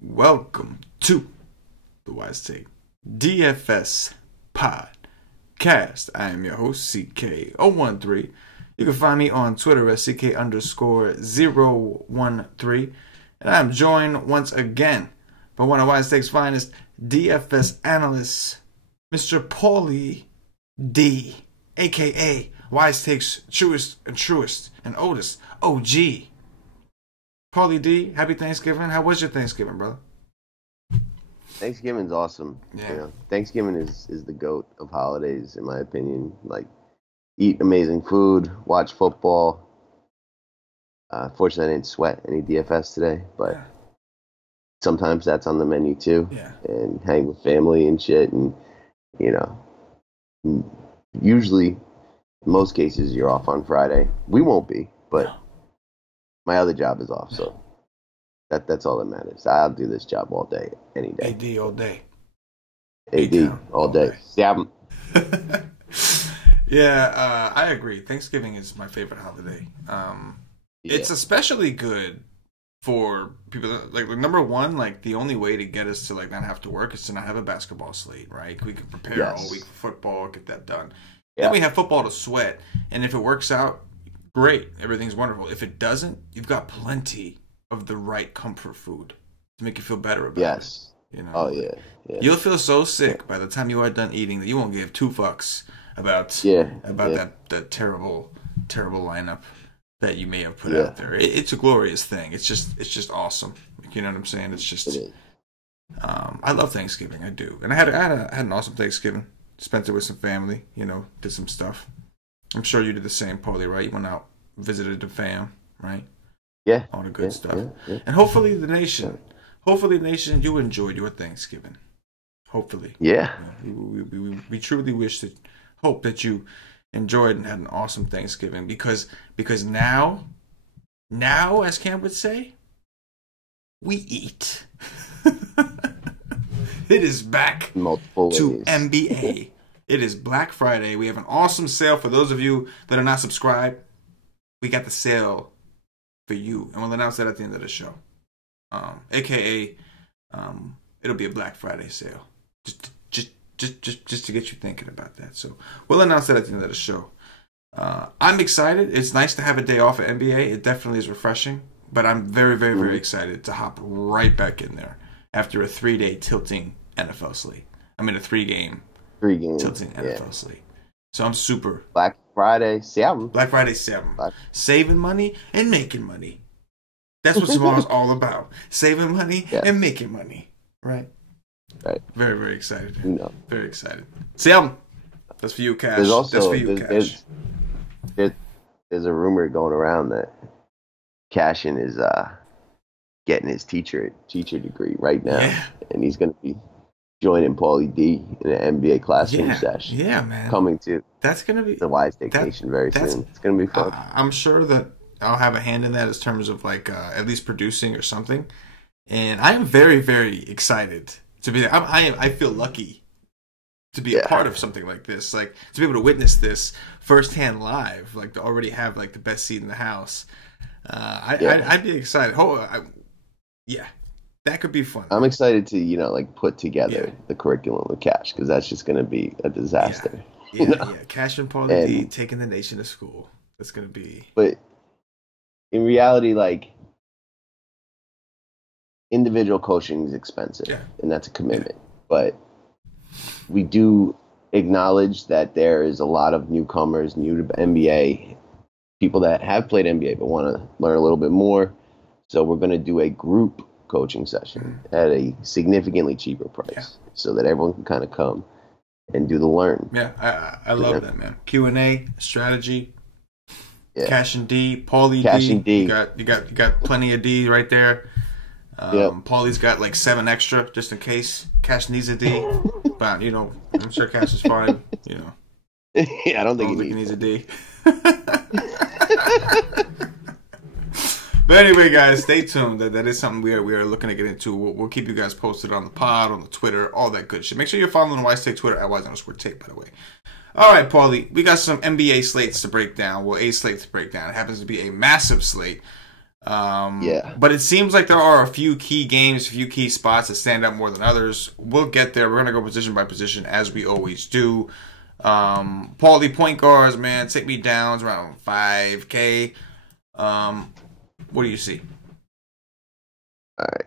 Welcome to the Wise Take DFS podcast. I am your host, CK013. You can find me on Twitter at CK_013. And I am joined once again by one of Wise Take's finest DFS analysts, Mr. Paulie D, a.k.a. Wise Take's truest and oldest OG. Paulie D, happy Thanksgiving. How was your Thanksgiving, brother? Thanksgiving's awesome. Yeah. You know, Thanksgiving is the GOAT of holidays, in my opinion. Like, eat amazing food, watch football. Fortunately, I didn't sweat any DFS today, but sometimes that's on the menu too. Yeah. And hang with family and shit. And, you know, usually, in most cases, you're off on Friday. We won't be, but my other job is off, so that's all that matters. I'll do this job all day, any day. AD all day. AD all day. Yeah. Yeah, I agree. Thanksgiving is my favorite holiday. It's especially good for people that, like, number one, like, the only way to get us to, like, not have to work is to not have a basketball slate, right? We can prepare all week for football, get that done. Yeah. Then we have football to sweat, and if it works out, great, everything's wonderful. If it doesn't, you've got plenty of the right comfort food to make you feel better about it. You know? Oh yeah. You'll feel so sick by the time you are done eating that you won't give two fucks about that terrible lineup that you may have put out there. It's a glorious thing. It's just awesome. You know what I'm saying? It's just I love Thanksgiving. I do, and I had an awesome Thanksgiving. Spent it with some family. You know, did some stuff. I'm sure you did the same, Paulie, right? You went out, visited the fam, right? Yeah. All the good stuff. Yeah. And hopefully the nation, you enjoyed your Thanksgiving. Hopefully. Yeah. We truly hope that you enjoyed and had an awesome Thanksgiving because now, as Cam would say, we eat. It is back multiple to ways. NBA. It is Black Friday. We have an awesome sale for those of you that are not subscribed. We got the sale for you, and we'll announce that at the end of the show. AKA, it'll be a Black Friday sale, just to get you thinking about that. So we'll announce that at the end of the show. I'm excited. It's nice to have a day off at NBA. It definitely is refreshing, but I'm very, very, very excited to hop right back in there after a 3-day tilting NFL slate. I mean, a 3-game. 3-game tilting NFL slate. So I'm super. Black Friday 7. Black Friday 7. Saving money and making money. That's what tomorrow's all about. Saving money and making money. Right? Right. Very, very excited. No. Very excited. Sam, that's for you, Cash. There's also, that's for you, Cash. There's a rumor going around that Cashin is getting his teacher degree right now. Yeah. And he's going to be joining Paulie D in an NBA classroom session. Yeah, man. Coming to that's gonna be the Wise Vacation very soon. It's gonna be fun. I'm sure that I'll have a hand in that as terms of like at least producing or something. And I am very, very excited to be there. I feel lucky to be a part of something like this, like to be able to witness this firsthand live, like to already have like the best seat in the house. I'd be excited. That could be fun. I'm excited to, like put together the curriculum with Cash because that's just going to be a disaster. Yeah. Cash and Paulie D taking the nation to school. That's going to be. But in reality, like individual coaching is expensive, and that's a commitment. But we do acknowledge that there is a lot of newcomers, new to NBA, people that have played NBA but want to learn a little bit more. So we're going to do a group coaching session at a significantly cheaper price so that everyone can kind of come and do the learn. I love that, man. Q&A, strategy, Cash and D, Paulie D. You got plenty of D right there. Paulie's got like 7 extra just in case Cash needs a D. But, I'm sure Cash is fine, I don't think he needs a D. But anyway, guys, stay tuned. That is something we are looking to get into. We'll keep you guys posted on the pod, on the Twitter, all that good shit. Make sure you're following the Wise Take Twitter at Wise_Take, by the way. All right, Paulie, we got some NBA slates to break down. Well, a slate to break down. It happens to be a massive slate. Yeah. But it seems like there are a few key games, a few key spots that stand out more than others. We'll get there. We're going to go position by position as we always do. Paulie point guards, man, take me down. It's around 5K. What do you see? All right.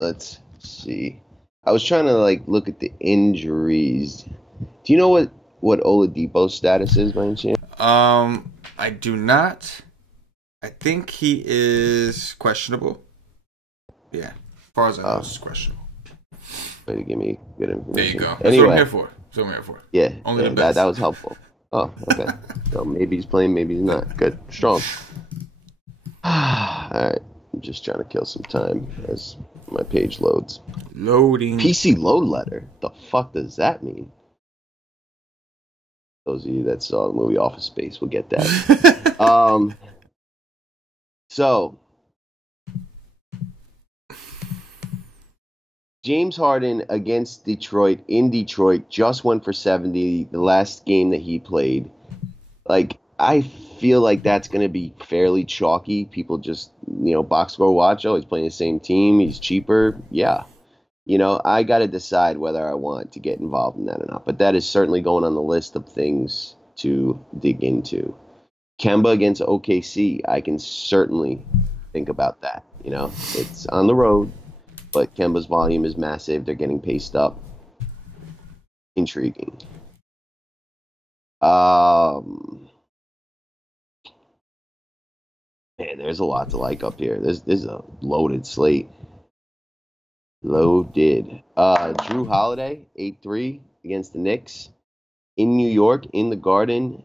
Let's see. I was trying to look at the injuries. Do you know what Oladipo's status is by any chance? I do not. I think he is questionable. Yeah, as far as I know, he's questionable. Way to give me good information. There you go. That's anyway, what I'm here for. That's what I'm here for. Yeah, Only the best. That was helpful. Oh, okay. So maybe he's playing, maybe he's not. Good. Strong. All right. I'm just trying to kill some time as my page loads. Loading. PC load letter? The fuck does that mean? Those of you that saw the movie Office Space will get that. So, James Harden against Detroit in Detroit just went for 70 the last game that he played. I feel like that's going to be fairly chalky. People just, box score watch. Oh, he's playing the same team. He's cheaper. Yeah. I got to decide whether I want to get involved in that or not. But that is certainly going on the list of things to dig into. Kemba against OKC, I can certainly think about that. It's on the road, but Kemba's volume is massive. They're getting paced up. Intriguing. Man, there's a lot to like up here. This is a loaded slate. Loaded. Drew Holiday, 8-3 against the Knicks in New York, in the Garden.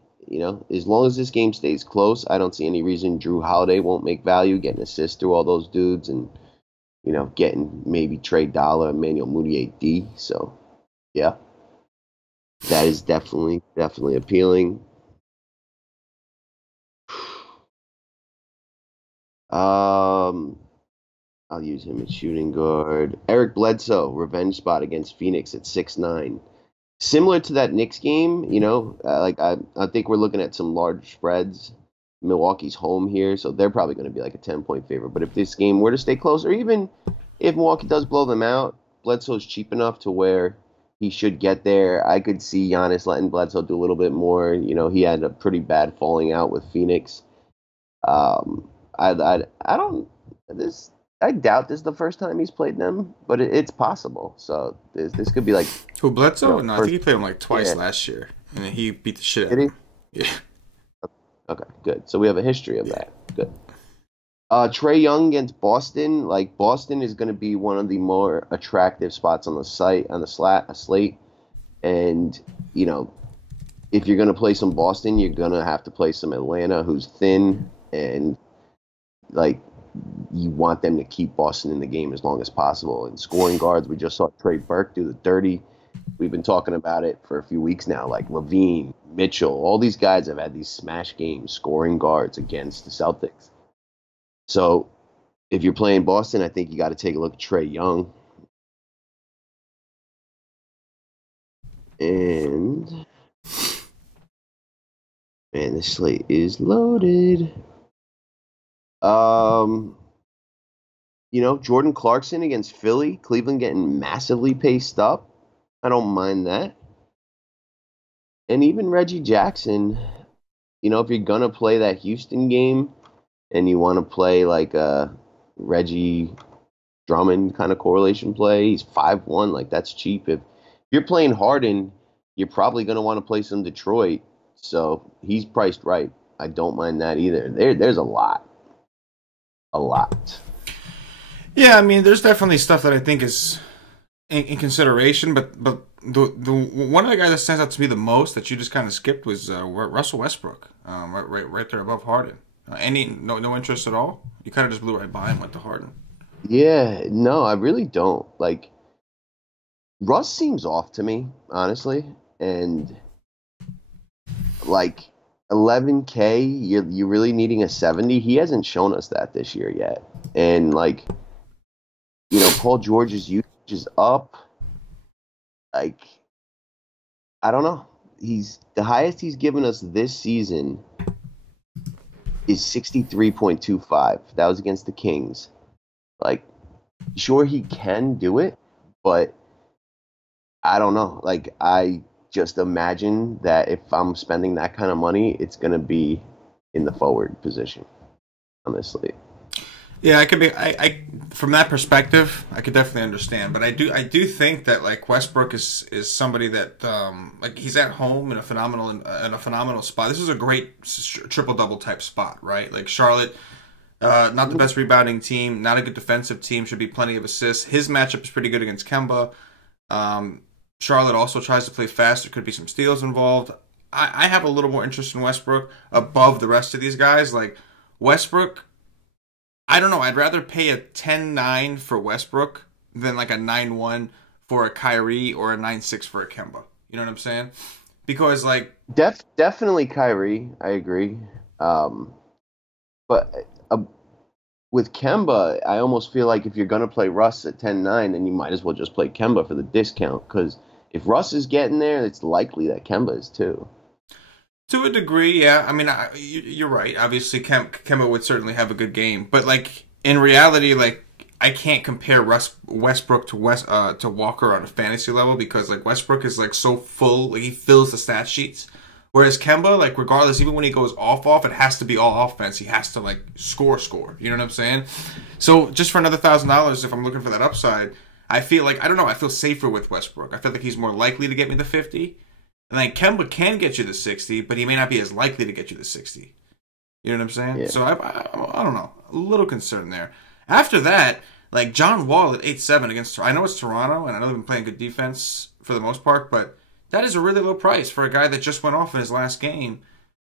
As long as this game stays close, I don't see any reason Drew Holiday won't make value, getting assists through all those dudes and, getting maybe Trey Dollar, Emmanuel Mudiay D. So, yeah. That is definitely appealing. I'll use him at shooting guard. Eric Bledsoe, revenge spot against Phoenix at 6'9". Similar to that Knicks game, I think we're looking at some large spreads. Milwaukee's home here, so they're probably going to be like a 10-point favorite. But if this game were to stay close, or even if Milwaukee does blow them out, Bledsoe's cheap enough to where he should get there. I could see Giannis letting Bledsoe do a little bit more. He had a pretty bad falling out with Phoenix. I doubt this is the first time he's played them, but it's possible. So this could be like who, Bledsoe? No, I think he played him twice last year, and then he beat the shit out of him. Yeah. Okay, good. So we have a history of that. Good. Trae Young against Boston. Boston is going to be one of the more attractive spots on the slate. And if you're going to play some Boston, you're going to have to play some Atlanta, who's thin, and you want them to keep Boston in the game as long as possible. And scoring guards, we just saw Trey Burke do the dirty. We've been talking about it for a few weeks now, Levine, Mitchell. All these guys have had these smash games scoring guards against the Celtics. So if you're playing Boston, I think you got to take a look at Trae Young. And, man, this slate is loaded. Jordan Clarkson against Philly. Cleveland getting massively paced up. I don't mind that. And even Reggie Jackson, if you're going to play that Houston game and you want to play a Reggie Drummond kind of correlation play, he's 5'1", that's cheap. If you're playing Harden, you're probably going to want to play some Detroit. So he's priced right. I don't mind that either. There's a lot. Yeah, I mean, there's definitely stuff that I think is in consideration, but the one of the guys that stands out to me the most that you just kind of skipped was Russell Westbrook, right there above Harden. No interest at all? You kind of just blew right by him with the Harden. Yeah, no, I really don't. Russ seems off to me, honestly, and 11K, you're really needing a 70. He hasn't shown us that this year yet, and Paul George's usage is up. I don't know. The highest he's given us this season is 63.25. That was against the Kings. Like, sure, he can do it, but I don't know. Like, I just imagine that if I'm spending that kind of money, it's going to be in the forward position, honestly. Yeah, I could be. I from that perspective, I could definitely understand. But I do think that like Westbrook is somebody that like he's at home in a phenomenal spot. This is a great triple double type spot, right? Like Charlotte, not the best rebounding team, not a good defensive team. Should be plenty of assists. His matchup is pretty good against Kemba. Charlotte also tries to play fast. There could be some steals involved. I have a little more interest in Westbrook above the rest of these guys. Like Westbrook, I don't know. I'd rather pay a 10-9 for Westbrook than like a 9-1 for a Kyrie or a 9-6 for a Kemba. You know what I'm saying? Because like definitely Kyrie, I agree. But with Kemba, I almost feel like if you're going to play Russ at 10-9, then you might as well just play Kemba for the discount. Because if Russ is getting there, it's likely that Kemba is too. To a degree, yeah. I mean, you're right. Obviously, Kemba would certainly have a good game. But, like, in reality, like, I can't compare Westbrook to Walker on a fantasy level because, like, Westbrook is, like, so full. Like, he fills the stat sheets. Whereas Kemba, like, regardless, even when he goes off, it has to be all offense. He has to, like, score. You know what I'm saying? So, just for another $1,000, if I'm looking for that upside, I feel like, I don't know, I feel safer with Westbrook. I feel like he's more likely to get me the 50. And like Kemba can get you the 60, but he may not be as likely to get you the 60. You know what I'm saying? Yeah. So I don't know. A little concerned there. After that, like John Wall at 8-7 against, I know it's Toronto, and I know they've been playing good defense for the most part, but that is a really low price for a guy that just went off in his last game.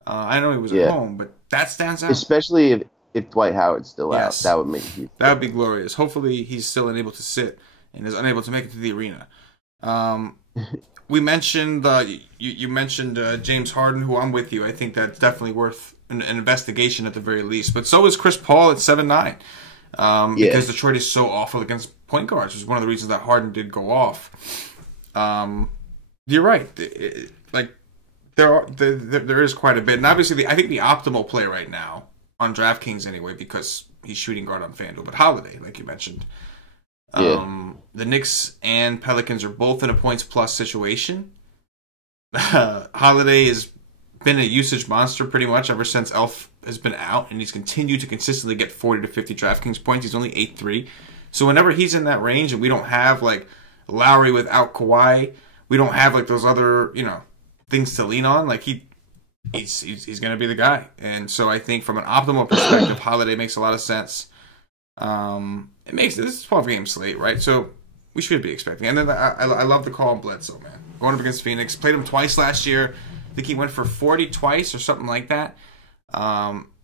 I know he was at home, but that stands out. Especially if Dwight Howard's still out. That would make you. That would be glorious. Hopefully he's still unable to sit and is unable to make it to the arena. We mentioned you mentioned James Harden, who I'm with you. I think that's definitely worth an investigation at the very least. But so is Chris Paul at 7-9 because Detroit is so awful against point guards. Which is one of the reasons that Harden did go off. You're right. Like there is quite a bit, and obviously I think the optimal play right now on DraftKings anyway because he's shooting guard on FanDuel, but Holiday, like you mentioned. The Knicks and Pelicans are both in a points plus situation. Holiday has been a usage monster pretty much ever since Elf has been out, and he's continued to consistently get 40 to 50 DraftKings points. He's only 8-3. So whenever he's in that range and we don't have like Lowry without Kawhi, we don't have like those other, things to lean on, like he's going to be the guy. And so I think from an optimal perspective, Holiday makes a lot of sense. This is a 12-game slate, right? So we should be expecting. And then I love the call on Bledsoe, man. Going up against Phoenix, played him twice last year. I think he went for 40 twice or something like that.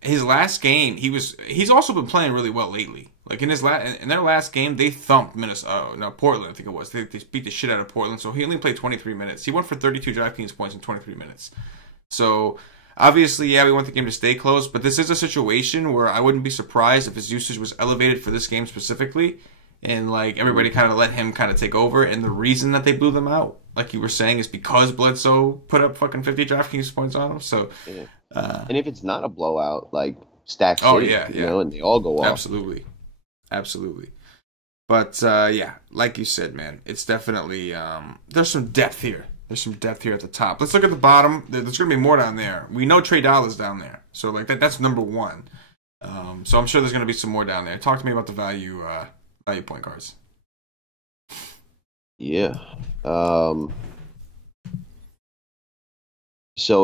His last game, he's also been playing really well lately. Like in their last game, they thumped Portland, I think it was. They beat the shit out of Portland. So he only played 23 minutes. He went for 32 DraftKings points in 23 minutes. So obviously, we want the game to stay close, but this is a situation where I wouldn't be surprised if his usage was elevated for this game specifically, and like everybody kind of let him kind of take over. And the reason that they blew them out, like you were saying, is because Bledsoe put up fucking 50 DraftKings points on him. So, and if it's not a blowout, like Stack City, and they all go off. Absolutely. But like you said, man, it's definitely there's some depth here. There's some depth here at the top. Let's look at the bottom. There's going to be more down there. We know Trey Dolla's down there. So like that's number one. So I'm sure there's going to be some more down there. Talk to me about the value point guards. Yeah. So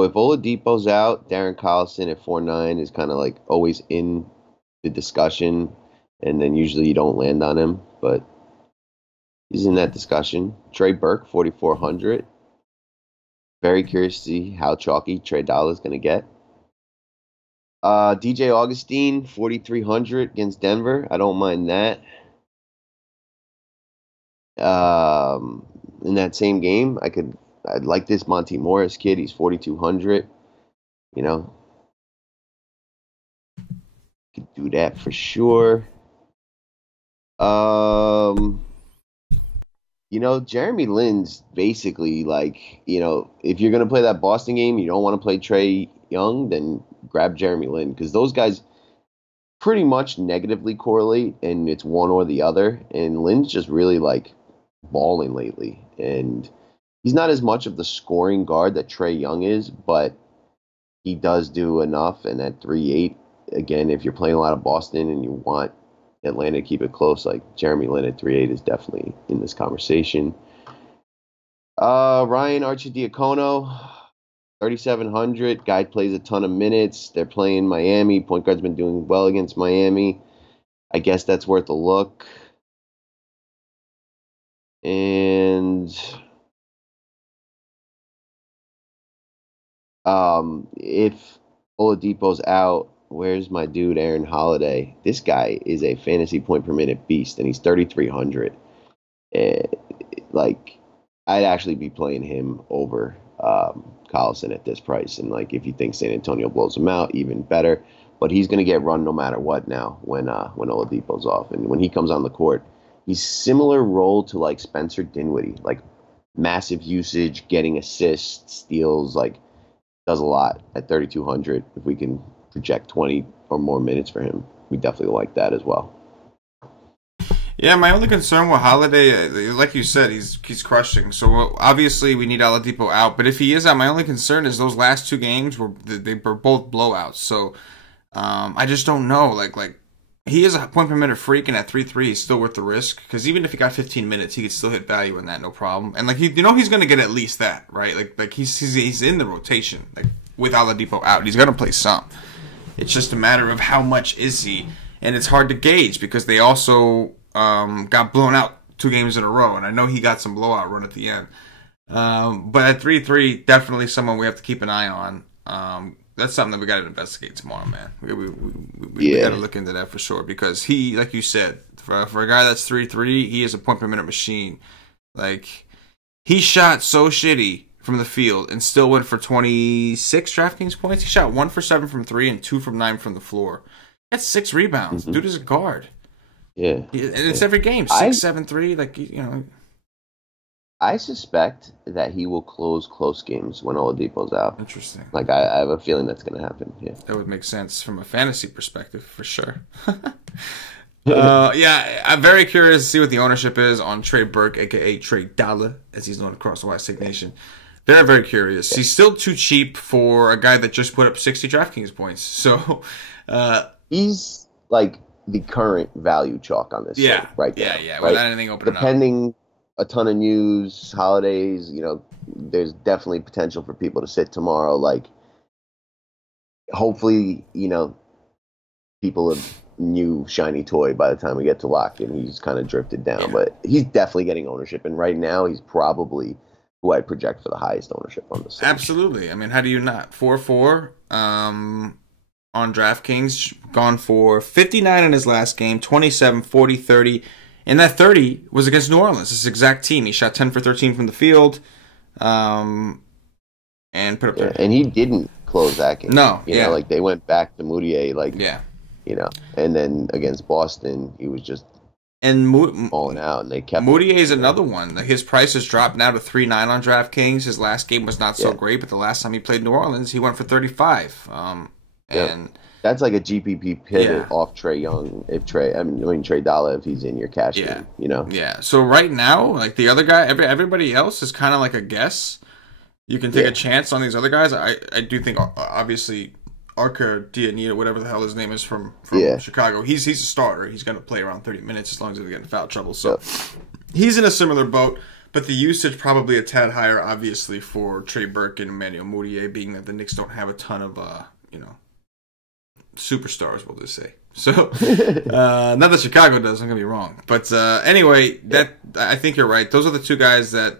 if Oladipo's out, Darren Collison at 4.9 is kind of like always in the discussion. And then usually you don't land on him. But he's in that discussion. Trey Burke, 4,400. Very curious to see how chalky Trey Dolla is going to get. DJ Augustine, 4,300 against Denver. I don't mind that. In that same game, I'd like this Monty Morris kid. He's 4,200. Could do that for sure. Jeremy Lin's basically like, if you're going to play that Boston game, you don't want to play Trey Young, then grab Jeremy Lin, because those guys pretty much negatively correlate, and it's one or the other. And Lin's just really like balling lately, and he's not as much of the scoring guard that Trae Young is, but he does do enough. And at 3.8, again, if you're playing a lot of Boston and you want Atlanta to keep it close, like Jeremy Lin at 3.8 is definitely in this conversation. Ryan Arcidiacono, 3,700. Guy plays a ton of minutes. They're playing Miami. Point guard's been doing well against Miami. I guess that's worth a look. And if Oladipo's out, where's my dude Aaron Holiday? This guy is a fantasy point per minute beast, and he's 3,300. Like, I'd actually be playing him over Collison at this price. And like, if you think San Antonio blows him out, even better. But he's going to get run no matter what now when Oladipo's off. And when he comes on the court, he's similar role to like Spencer Dinwiddie, like massive usage, getting assists, steals, like does a lot at 3,200. If we can project 20 or more minutes for him, we definitely like that as well. Yeah, my only concern with Holiday, like you said, he's crushing. So obviously we need Oladipo out, but if he is out, my only concern is those last two games were both blowouts. So I just don't know. Like he is a point per minute freak, and at 3.3 he's still worth the risk, because even if he got 15 minutes, he could still hit value in that, no problem. And like he's going to get at least that, right? Like he's in the rotation, like with Oladipo out, he's going to play some. It's just a matter of how much is he, and it's hard to gauge because they also got blown out 2 games in a row, and I know he got some blowout run at the end. But at 3.3, definitely someone we have to keep an eye on. That's something that we got to investigate tomorrow, man. We got to look into that for sure, because he, like you said, for a guy that's 3.3, he is a point per minute machine. Like, he shot so shitty from the field and still went for 26 DraftKings points. He shot 1 for 7 from 3 and 2 from 9 from the floor. That's 6 rebounds. Mm-hmm. Dude is a guard. Yeah. And it's every game. 6, 7, 3. Like, you know. I suspect that he will close close games when Oladipo's out. Interesting. Like, I have a feeling that's going to happen. Yeah. That would make sense from a fantasy perspective, for sure. Yeah, I'm very curious to see what the ownership is on Trey Burke, a.k.a. Trey Dollar, as he's known across the West Nation. Very, very curious. He's still too cheap for a guy that just put up 60 DraftKings points. So, he's like the current value chalk on this slate right now. Yeah, right? Without anything opening Depending a ton of news, holidays, you know, there's definitely potential for people to sit tomorrow. Like, hopefully, you know, people have new shiny toy by the time we get to lock in. He's kind of drifted down, but he's definitely getting ownership. And right now, he's probably who I project for the highest ownership on the slate. Absolutely. I mean, how do you not? 4-4 on DraftKings, gone for 59 in his last game, 27, 40, 30. And that 30 was against New Orleans, this exact team. He shot 10 for 13 from the field, and put up. And he didn't close that game. No, you know, like they went back to Moutier, like you know, and then against Boston, he was just falling out, and they kept. Moutier is another one. His price has dropped now to 3.9 on DraftKings. His last game was not so great, but the last time he played New Orleans, he went for 35. And that's like a GPP pivot off Trae Young. If Trey Dollar, if he's in your cash game, you know. Yeah. So right now, like the other guy, everybody else is kind of like a guess. You can take a chance on these other guys. I do think obviously Arca Dianita, whatever the hell his name is from Chicago, he's a starter. He's going to play around 30 minutes as long as he doesn't get in foul trouble. So he's in a similar boat. But the usage probably a tad higher, obviously, for Trey Burke and Emmanuel Moutier, being that the Knicks don't have a ton of superstars, we'll just say. So, not that Chicago does, I'm going to be wrong. But anyway, I think you're right. Those are the two guys that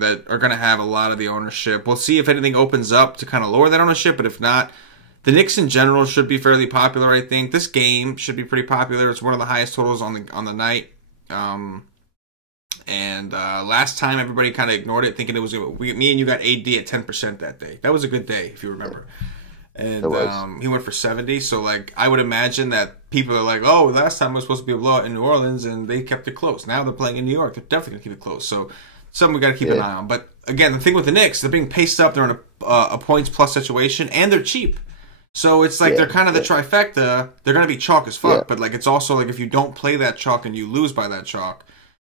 are going to have a lot of the ownership. We'll see if anything opens up to kind of lower that ownership, but if not, the Knicks in general should be fairly popular, I think. This game should be pretty popular. It's one of the highest totals on the night. And last time, everybody kind of ignored it, thinking it was me and you got AD at 10% that day. That was a good day, if you remember. And he went for 70. So, like, I would imagine that people are like, oh, last time was supposed to be a blowout in New Orleans, and they kept it close. Now they're playing in New York. They're definitely going to keep it close. So, something we got to keep an eye on. But, again, the thing with the Knicks, they're being paced up. They're in a points plus situation, and they're cheap. So it's like they're kind of the trifecta. They're gonna be chalk as fuck, but like it's also like if you don't play that chalk and you lose by that chalk,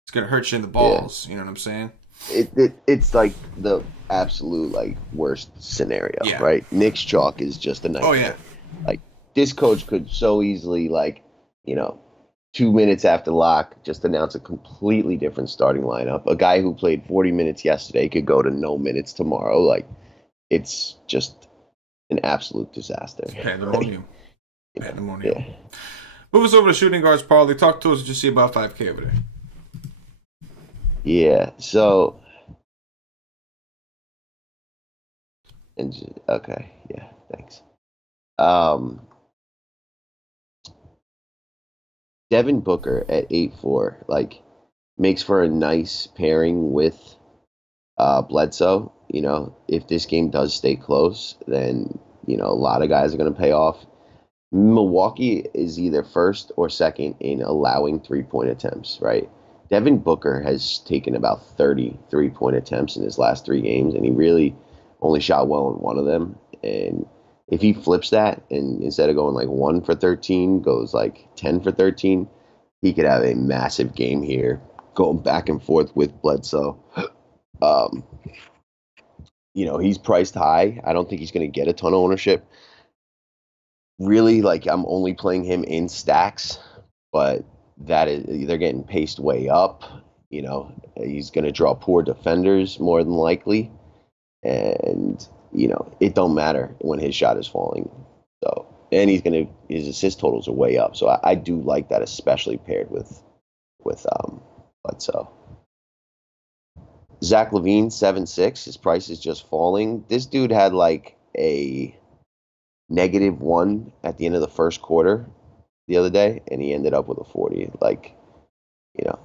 it's gonna hurt you in the balls. You know what I'm saying? It's like the absolute like worst scenario, right? Knicks chalk is just a nightmare. Oh yeah. Like this coach could so easily 2 minutes after lock just announce a completely different starting lineup. A guy who played 40 minutes yesterday could go to no minutes tomorrow. Like it's just an absolute disaster. Pandemonium. Pandemonium. Yeah. Move us over to shooting guards, Paulie. Talk to us what you see about 5K over there. Yeah, so okay, yeah, thanks. Devin Booker at 8-4, like, makes for a nice pairing with Bledsoe. You know, if this game does stay close, then, you know, a lot of guys are going to pay off. Milwaukee is either first or second in allowing three-point attempts, right? Devin Booker has taken about 30 three-point attempts in his last 3 games, and he really only shot well in one of them. And if he flips that and instead of going like 1 for 13, goes like 10 for 13, he could have a massive game here, going back and forth with Bledsoe. You know, he's priced high. I don't think he's going to get a ton of ownership. Really, like, I'm only playing him in stacks, but they're getting paced way up. You know, he's going to draw poor defenders more than likely. And, you know, it don't matter when his shot is falling. So, and his assist totals are way up. So I do like that, especially paired with Bledsoe. Zach LaVine, 7-6. His price is just falling. This dude had like a -1 at the end of the first quarter the other day, and he ended up with a 40. Like, you know,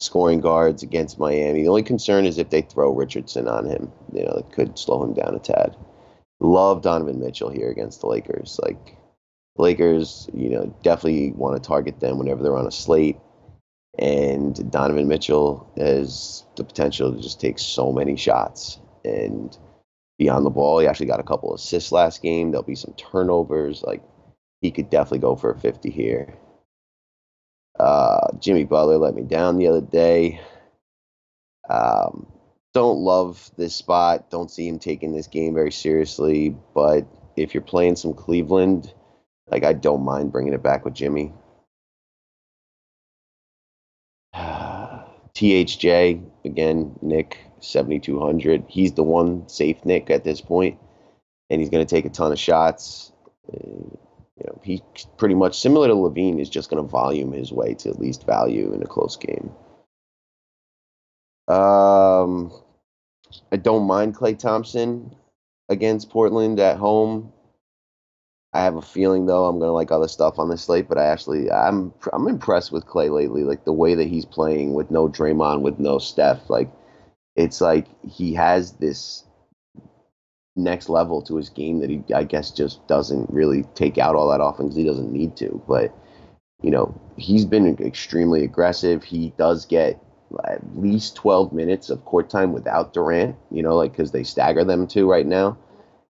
scoring guards against Miami. The only concern is if they throw Richardson on him. You know, it could slow him down a tad. Love Donovan Mitchell here against the Lakers. Like, the Lakers, you know, definitely want to target them whenever they're on a slate. And Donovan Mitchell has the potential to just take so many shots and be on the ball. He actually got a couple assists last game. There'll be some turnovers. Like, he could definitely go for a 50 here. Jimmy Butler let me down the other day. Don't love this spot. Don't see him taking this game very seriously. But if you're playing some Cleveland, like, I don't mind bringing it back with Jimmy. THJ, again, Nick, 7,200. He's the one safe Nick at this point, and he's going to take a ton of shots. You know, he's pretty much similar to LaVine. Is just going to volume his way to at least value in a close game. I don't mind Klay Thompson against Portland at home. I have a feeling, though, I'm going to like other stuff on this slate, but I'm impressed with Klay lately. Like, the way that he's playing with no Draymond, with no Steph. Like, it's like he has this next level to his game that he, I guess, just doesn't really take out all that often because he doesn't need to. But, you know, he's been extremely aggressive. He does get at least 12 minutes of court time without Durant, you know, like, because they stagger them too right now.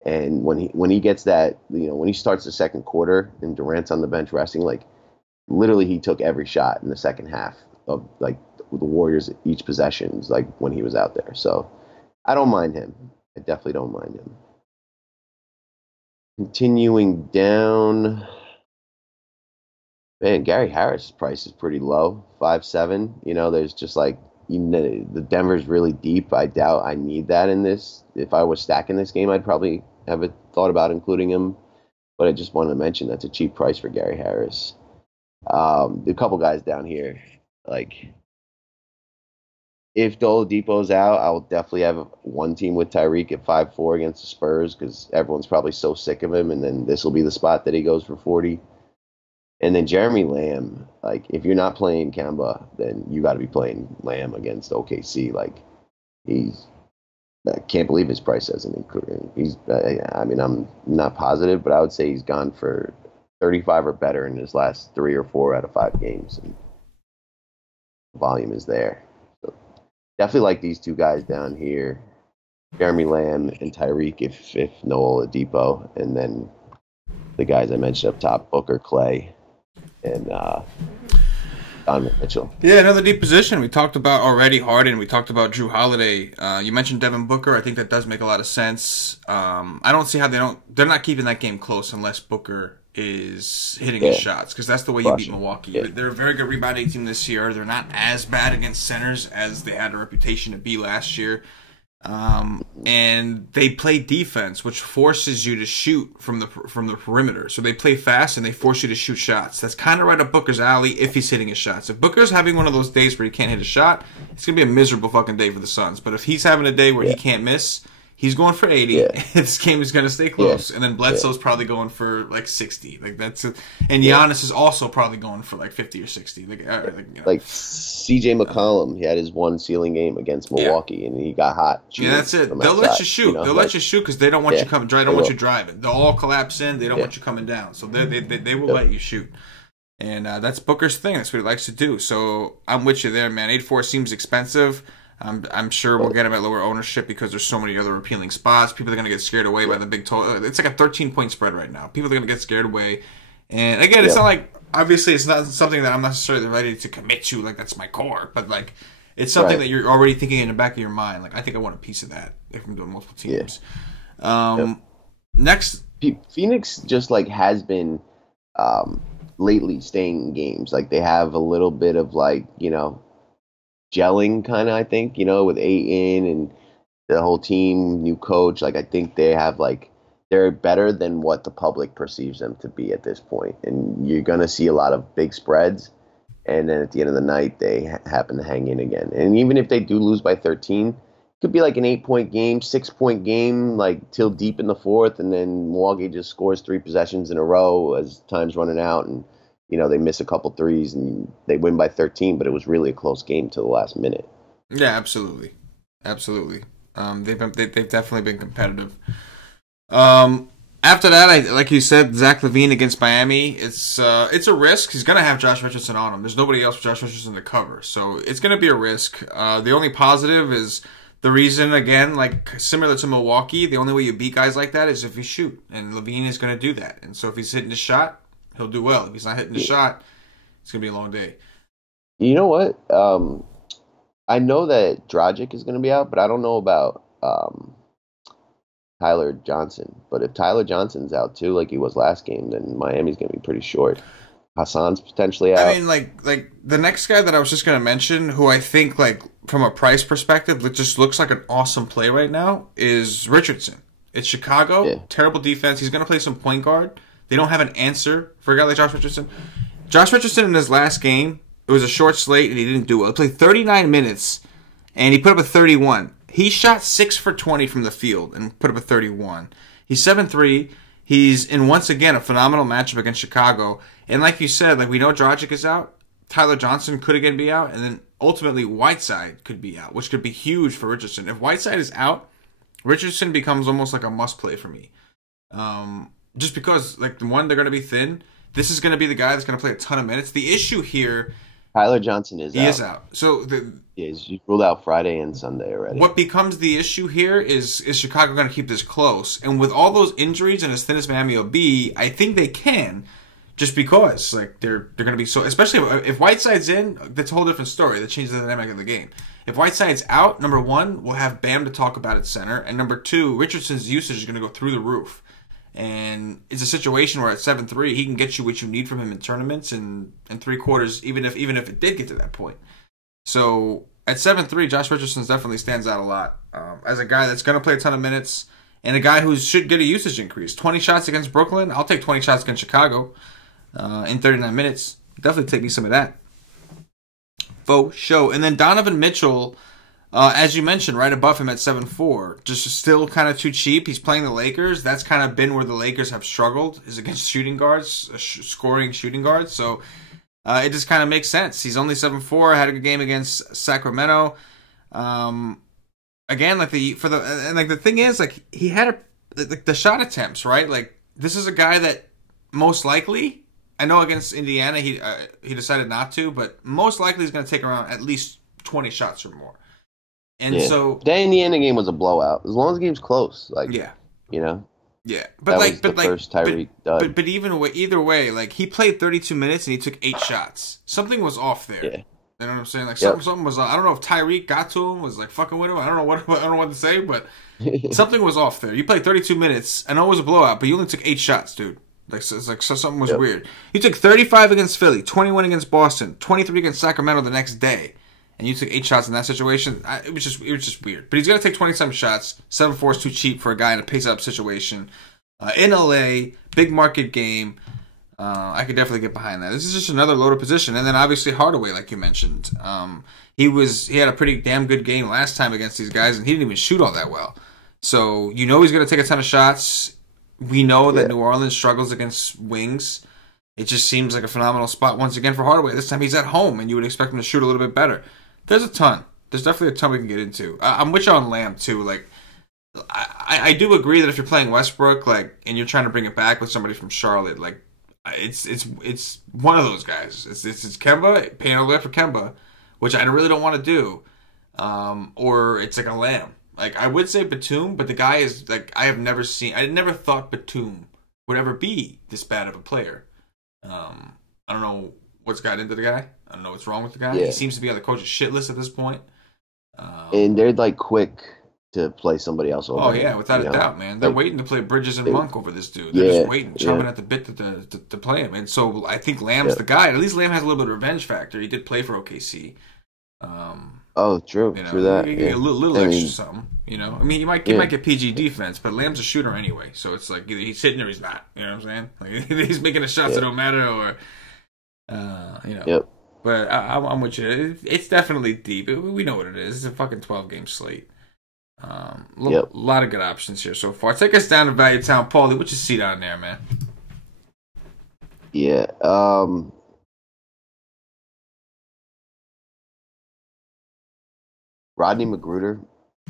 And when he gets that, you know, when he starts the second quarter and Durant's on the bench resting, like, literally he took every shot in the second half of, like, the Warriors each possessions, like, when he was out there. So I don't mind him. I definitely don't mind him. Continuing down, man, Gary Harris' price is pretty low, 5.7. You know, there's just like, you know, the Denver's really deep. I doubt I need that in this. If I was stacking this game, I'd probably have thought about including him. But I just wanted to mention that's a cheap price for Gary Harris. A couple guys down here, like, if Oladipo's out, I'll definitely have one team with Tyreek at 5-4 against the Spurs because everyone's probably so sick of him, and then this will be the spot that he goes for 40. And then Jeremy Lamb, like, if you're not playing Kemba, then you got to be playing Lamb against OKC. Like, I can't believe his price hasn't included. I mean, I'm not positive, but I would say he's gone for 35 or better in his last 3 or 4 out of 5 games. And the volume is there. So definitely like these two guys down here, Jeremy Lamb and Tyreek, if no Oladipo, and then the guys I mentioned up top, Booker, Clay, and Donovan Mitchell. Yeah, another deep position. We talked about already Harden. We talked about Drew Holiday. You mentioned Devin Booker. I think that does make a lot of sense. I don't see how they're not keeping that game close unless Booker is hitting his shots, because that's the way you beat Milwaukee. Yeah. They're a very good rebounding team this year. They're not as bad against centers as they had a reputation to be last year. And they play defense, which forces you to shoot from the perimeter. So they play fast and they force you to shoot shots. That's kind of right up Booker's alley if he's hitting his shots. If Booker's having one of those days where he can't hit a shot, it's going to be a miserable fucking day for the Suns. But if he's having a day where he can't miss, he's going for 80. Yeah. This game is going to stay close. And then Bledsoe's probably going for like 60. Like that's it. And Giannis is also probably going for like 50 or 60. Like CJ McCollum, he had his one ceiling game against Milwaukee, and he got hot. Yeah, that's it. They'll let you shoot. They'll let you shoot because they don't want you coming. They don't want you driving. They'll all collapse in. They don't want you coming down. So they will let you shoot. And that's Booker's thing. That's what he likes to do. So I'm with you there, man. 8-4 seems expensive. I'm sure we'll get him at lower ownership because there's so many other appealing spots. People are going to get scared away by the big total. It's like a 13-point spread right now. People are going to get scared away. And again, it's not like, obviously, it's not something that I'm necessarily ready to commit to. Like, that's my core. But, like, it's something that you're already thinking in the back of your mind. Like, I think I want a piece of that if I'm doing multiple teams. Next. Phoenix just, like, has been lately staying in games. Like, they have a little bit of, like, gelling kind of, I think, with Ayton and the whole team, new coach. Like, I think they have, like, they're better than what the public perceives them to be at this point. And you're going to see a lot of big spreads. And then at the end of the night, they happen to hang in again. And even if they do lose by 13, it could be like an 8-point game, 6-point game, like till deep in the fourth. And then Milwaukee just scores 3 possessions in a row as time's running out. And they miss a couple threes and they win by 13, but it was really a close game to the last minute. Yeah, absolutely. Absolutely. They've definitely been competitive. After that, like you said, Zach LaVine against Miami, it's a risk. He's going to have Josh Richardson on him. There's nobody else for Josh Richardson to cover. So it's going to be a risk. The only positive is the reason, again, like similar to Milwaukee, the only way you beat guys like that is if you shoot. And LaVine is going to do that. And so if he's hitting the shot, he'll do well. If he's not hitting the shot, it's going to be a long day. You know what? I know that Dragic is going to be out, but I don't know about Tyler Johnson. But if Tyler Johnson's out too, like he was last game, then Miami's going to be pretty short. Hassan's potentially out. I mean, like the next guy that I was just going to mention, who I think, like from a price perspective, just looks like an awesome play right now, is Richardson. It's Chicago, terrible defense. He's going to play some point guard. They don't have an answer for a guy like Josh Richardson. Josh Richardson in his last game, it was a short slate, and he didn't do well. He played 39 minutes, and he put up a 31. He shot 6 for 20 from the field and put up a 31. He's 7'3". He's in, once again, a phenomenal matchup against Chicago. And like you said, like we know Dragic is out. Tyler Johnson could again be out. And then ultimately Whiteside could be out, which could be huge for Richardson. If Whiteside is out, Richardson becomes almost like a must-play for me. Just because, like, one, they're going to be thin. This is going to be the guy that's going to play a ton of minutes. The issue here... Tyler Johnson is out. He is out. So he's ruled out Friday and Sunday already. What becomes the issue here is Chicago going to keep this close? And with all those injuries and as thin as Miami will be, I think they can, just because like they're going to be so. Especially if Whiteside's in, that's a whole different story. That changes the dynamic of the game. If Whiteside's out, number one, we'll have Bam to talk about at center, and number two, Richardson's usage is going to go through the roof. And it's a situation where at 7'3", he can get you what you need from him in tournaments and in 3 quarters, even if it did get to that point. So at 7'3", Josh Richardson definitely stands out a lot as a guy that's going to play a ton of minutes and a guy who should get a usage increase. 20 shots against Brooklyn. I'll take 20 shots against Chicago in 39 minutes. Definitely take me some of that. Faux show. And then Donovan Mitchell... as you mentioned, right above him at 7'4", just still kind of too cheap. He's playing the Lakers. That's kind of been where the Lakers have struggled, is against shooting guards, scoring shooting guards. So it just kind of makes sense. He's only 7'4", had a good game against Sacramento. Again, the thing is, like he had the shot attempts, right? Like this is a guy that most likely, I know against Indiana he decided not to, but most likely he's going to take around at least 20 shots or more. And so the Indiana game was a blowout. As long as the game's close, Yeah, That was the first Tyreek dud. But either way, like he played 32 minutes and he took 8 shots. Something was off there. Yeah. You know what I'm saying? Like something was. I don't know if Tyreek got to him, was like fucking with him. I don't know what to say, but something was off there. You played 32 minutes. I know it was a blowout, but you only took 8 shots, dude. Like it's like something was weird. You took 35 against Philly, 21 against Boston, 23 against Sacramento the next day, and you took 8 shots in that situation. It was just weird. But he's gonna take 27 shots. 7-4 is too cheap for a guy in a pace-up situation in LA, big market game. I could definitely get behind that. This is just another loaded position, and then obviously Hardaway, like you mentioned, he had a pretty damn good game last time against these guys, and he didn't even shoot all that well. So he's going to take a ton of shots. We know that New Orleans struggles against wings. It just seems like a phenomenal spot once again for Hardaway. This time he's at home, and you would expect him to shoot a little bit better. There's a ton. There's definitely a ton we can get into. I'm with you on Lamb too. Like I do agree that if you're playing Westbrook, like, and you're trying to bring it back with somebody from Charlotte, like. It's one of those guys. It's Kemba, paying a little bit for Kemba, which I really don't want to do. Or it's like a Lamb. Like I would say Batum, but the guy is like I never thought Batum would ever be this bad of a player. I don't know what's got into the guy. I don't know what's wrong with the guy. Yeah. He seems to be on the coach's shit list at this point. And they're like quick to play somebody else over. Oh yeah, without a doubt, man. They're waiting to play Bridges and Monk over this dude. They're just waiting, chomping at the bit to play him. And so I think Lamb's the guy. At least Lamb has a little bit of revenge factor. He did play for OKC. True. True that. A little extra something. You know, I mean, he might get PG defense, but Lamb's a shooter anyway. So it's like either he's hitting or he's not. You know what I'm saying? Like he's making the shots that don't matter, or Yep. But I'm with you. It's definitely deep. We know what it is. It's a fucking 12-game slate. A lot of good options here so far. Take us down to Value Town, Paulie. What you see down there, man? Yeah. Rodney Magruder,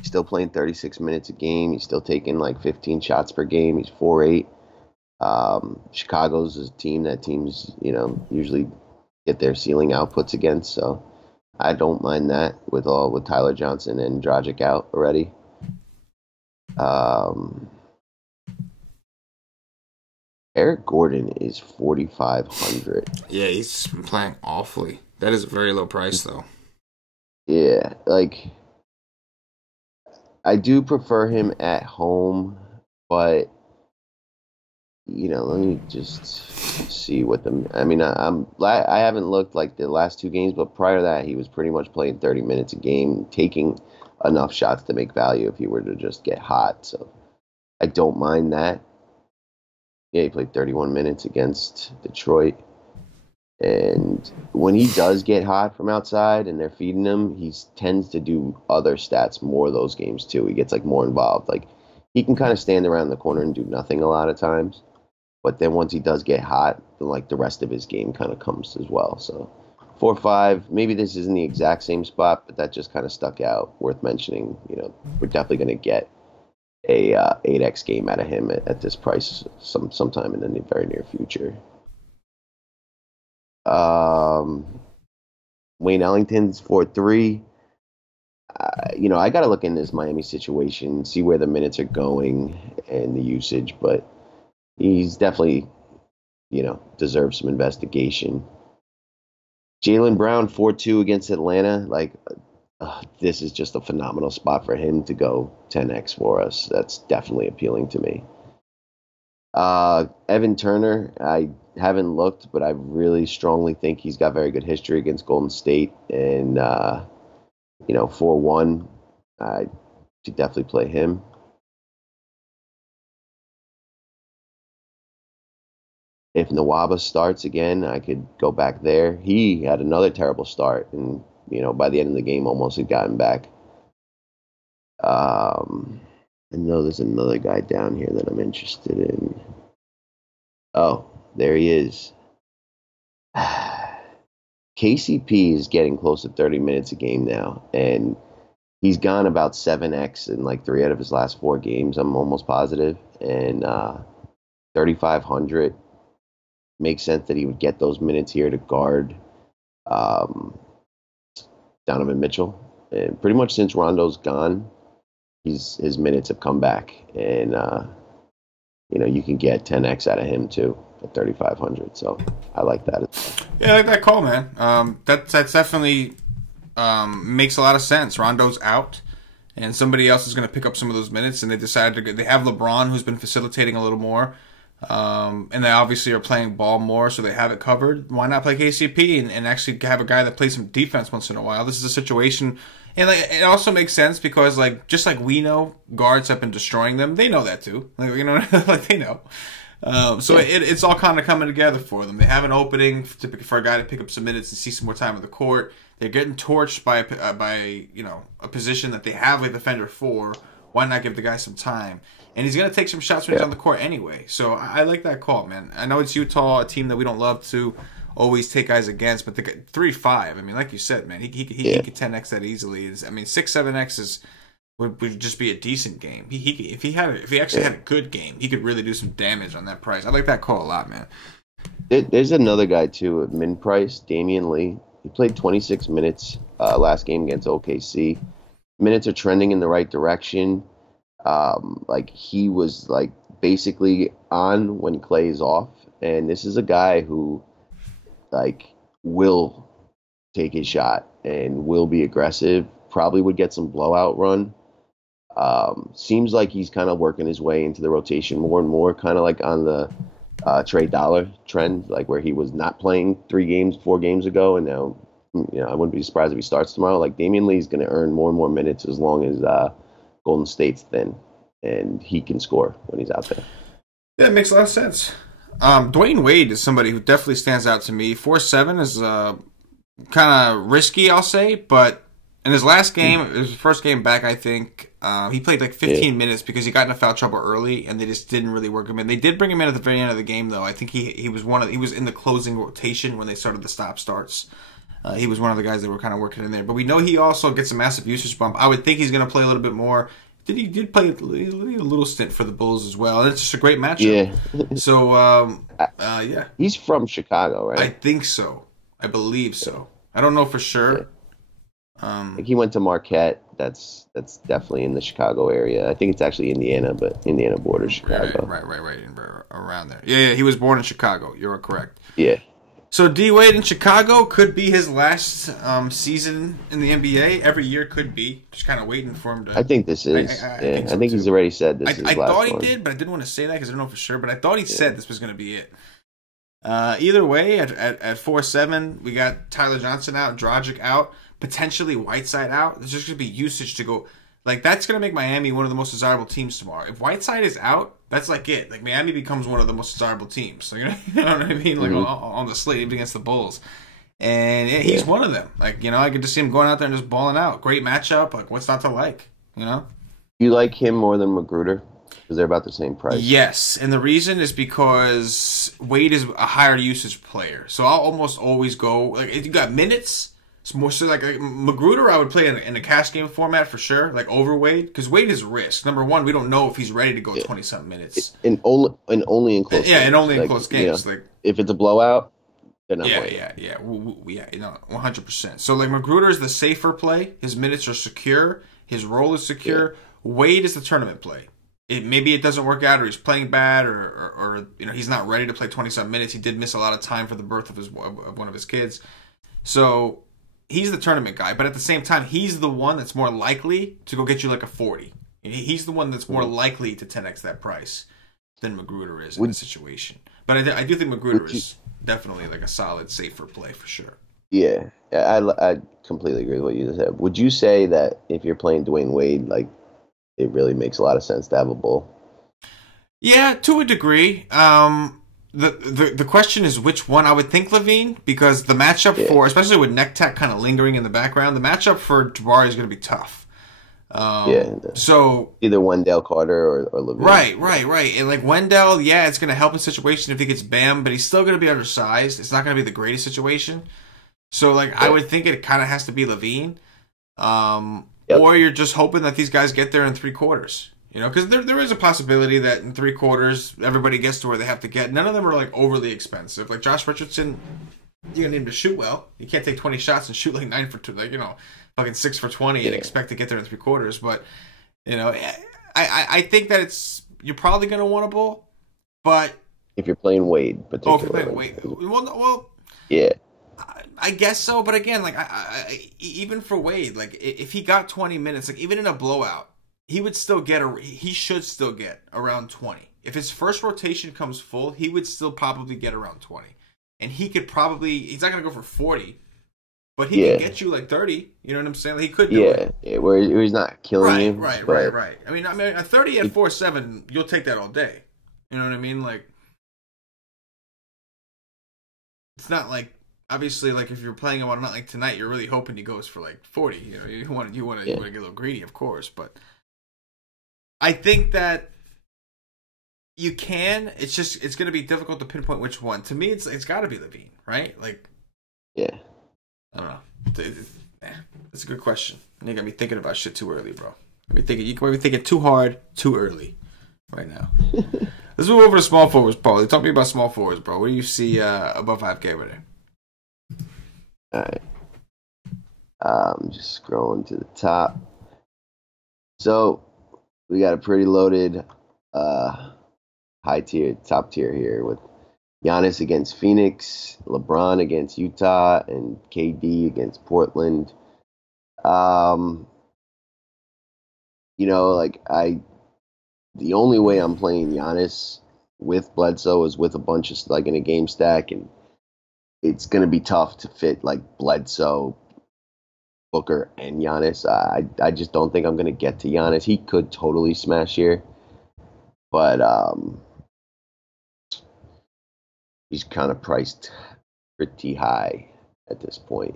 still playing 36 minutes a game. He's still taking like 15 shots per game. He's 4'8". Chicago's a team that teams, usually get their ceiling outputs against. So I don't mind that with Tyler Johnson and Dragic out already. Eric Gordon is 4,500. Yeah, he's been playing awfully. That is a very low price, though. Yeah, like I do prefer him at home, but let me just see what I haven't looked like the last 2 games, but prior to that, he was pretty much playing 30 minutes a game, taking enough shots to make value if he were to just get hot. So I don't mind that. Yeah, he played 31 minutes against Detroit. And when he does get hot from outside and they're feeding him, he tends to do other stats more of those games too. He gets like more involved. Like he can kind of stand around the corner and do nothing a lot of times. But then once he does get hot, then like the rest of his game kind of comes as well. So 4-5, maybe this isn't the exact same spot, but that just kind of stuck out, worth mentioning. We're definitely going to get a 8x game out of him at this price sometime in the very near future. Wayne Ellington's 4-3. I got to look into this Miami situation, see where the minutes are going and the usage, but he's definitely, deserves some investigation. Jaylen Brown, 4-2 against Atlanta. Like, this is just a phenomenal spot for him to go 10x for us. That's definitely appealing to me. Evan Turner, I haven't looked, but I really strongly think he's got very good history against Golden State. And, 4-1, I should definitely play him. If Nwaba starts again, I could go back there. He had another terrible start, and by the end of the game, almost had gotten back. I know there's another guy down here that I'm interested in. Oh, there he is. KCP is getting close to 30 minutes a game now, and he's gone about 7x in like 3 out of his last 4 games. I'm almost positive, and 3,500. Makes sense that he would get those minutes here to guard Donovan Mitchell. And pretty much since Rondo's gone, his minutes have come back. And you can get 10x out of him too at 3,500. So I like that as well. Yeah, I like that call, man. That's definitely makes a lot of sense. Rondo's out, and somebody else is going to pick up some of those minutes, and they decided they have LeBron, who's been facilitating a little more, and they obviously are playing ball more, so they have it covered. Why not play KCP and actually have a guy that plays some defense once in a while? This is a situation, and it also makes sense because just like we know guards have been destroying them, they know that too. They know. It's all kind of coming together for them. They have an opening for a guy to pick up some minutes and see some more time on the court. They're getting torched by a position that they have a defender for. Why not give the guy some time? And he's going to take some shots when he's on the court anyway. So I like that call, man. I know it's Utah, a team that we don't love to always take guys against, but the 3-5. I mean, like you said, man, he could 10x that easily. 6-7x would just be a decent game. If he actually had a good game, he could really do some damage on that price. I like that call a lot, man. There's another guy too at min price, Damian Lee. He played 26 minutes last game against OKC. Minutes are trending in the right direction. He was basically on when Clay is off, and this is a guy who will take his shot and will be aggressive. Probably would get some blowout run. Seems like he's kind of working his way into the rotation more and more, kind of like on the Trey Dollar trend, where he was not playing 4 games ago, and now, I wouldn't be surprised if he starts tomorrow. Damian Lee's going to earn more and more minutes as long as Golden State's thin, and he can score when he's out there. Yeah, it makes a lot of sense. Dwyane Wade is somebody who definitely stands out to me. 4-7 is kind of risky, I'll say, but in his last game, his first game back, I think, he played 15 minutes because he got into foul trouble early, and they just didn't really work him in. They did bring him in at the very end of the game, though. I think he was in the closing rotation when they started the stop-starts. He was one of the guys that were kind of working in there. But we know he also gets a massive usage bump. I would think he's going to play a little bit more. He did play a little stint for the Bulls as well. And it's just a great matchup. Yeah. So, yeah. He's from Chicago, right? I think so. I believe so. I don't know for sure. Yeah. He went to Marquette. That's definitely in the Chicago area. I think it's actually Indiana, but Indiana borders Chicago. Right. Around there. Yeah, he was born in Chicago. You're correct. Yeah. So D Wade in Chicago could be his last season in the NBA. Every year could be. Just kind of waiting for him to. I think this is. I think he's already said this is his last one. I thought he did, but I didn't want to say that because I don't know for sure. But I thought he said this was going to be it. Either way, at 4-7, we got Tyler Johnson out, Dragic out, potentially Whiteside out. There's just going to be usage to go. That's going to make Miami one of the most desirable teams tomorrow. If Whiteside is out, that's it. Miami becomes one of the most desirable teams. So, you know what I mean? On the slate, even against the Bulls. And yeah, he's one of them. I could just see him going out there and just balling out. Great matchup. What's not to like? You like him more than Magruder? Because they're about the same price. Yes, and the reason is because Wade is a higher usage player. So I'll almost always go, if you got minutes, it's more so Magruder I would play in a cash game format for sure, over Wade, because Wade is risk. Number one, we don't know if he's ready to go 20-something minutes. And only in close games. Yeah, and only in close games. If it's a blowout, they're not playing. Yeah, 100%. So Magruder is the safer play. His minutes are secure. His role is secure. Yeah. Wade is the tournament play. Maybe it doesn't work out, or he's playing bad, or he's not ready to play 20-something minutes. He did miss a lot of time for the birth of one of his kids. So he's the tournament guy, but at the same time, he's the one that's more likely to go get you a 40. He's the one that's more likely to 10x that price than Magruder is in this situation. But I do think Magruder is definitely a solid, safer play for sure. Yeah, I completely agree with what you just said. Would you say that if you're playing Dwyane Wade, it really makes a lot of sense to have a bull? Yeah, to a degree. The question is which one. I would think Levine, because the matchup for, especially with neck tech kind of lingering in the background, the matchup for Jabari is going to be tough. So either Wendell Carter or Levine. Right. And Wendell, it's going to help a situation if he gets Bam, but he's still going to be undersized. It's not going to be the greatest situation. So I would think it kind of has to be Levine. Or you're just hoping that these guys get there in 3 quarters. Because there is a possibility that in 3 quarters, everybody gets to where they have to get. None of them are overly expensive. Josh Richardson, you're going to need him to shoot well. You can't take 20 shots and shoot 9 for 2, fucking 6 for 20 and expect to get there in 3 quarters. But, I think that you're probably going to want a bull. But if you're playing Wade, particularly. If you're playing Wade, well, yeah. I guess so, but again, like even for Wade, like if he got 20 minutes, like even in a blowout, he should still get around 20. If his first rotation comes full, he would still probably get around 20, and he's not gonna go for 40, but he can get you like 30. You know what I'm saying? Like, he could do it. Yeah, where he's not killing you. Right. I mean, a 30 at 4.7, you'll take that all day. You know what I mean? Like, it's not like. Obviously, like if you're playing him on a night like tonight, you're really hoping he goes for like 40. You know, you want to get a little greedy, of course. But I think that you can. It's going to be difficult to pinpoint which one. To me, it's got to be Levine, right? Like, yeah. I don't know. That's a good question. You got me thinking about shit too early, bro. You can be thinking too hard, too early, right now. Let's move over to small forwards, Paul. Talk to me about small forwards, bro. What do you see above 5K over there? All right. I'm just scrolling to the top. So we got a pretty loaded top tier here with Giannis against Phoenix, LeBron against Utah, and KD against Portland. The only way I'm playing Giannis with Bledsoe is with a bunch of in a game stack, and it's going to be tough to fit like Bledsoe, Booker, and Giannis. I just don't think I'm going to get to Giannis. He could totally smash here, but he's kind of priced pretty high at this point.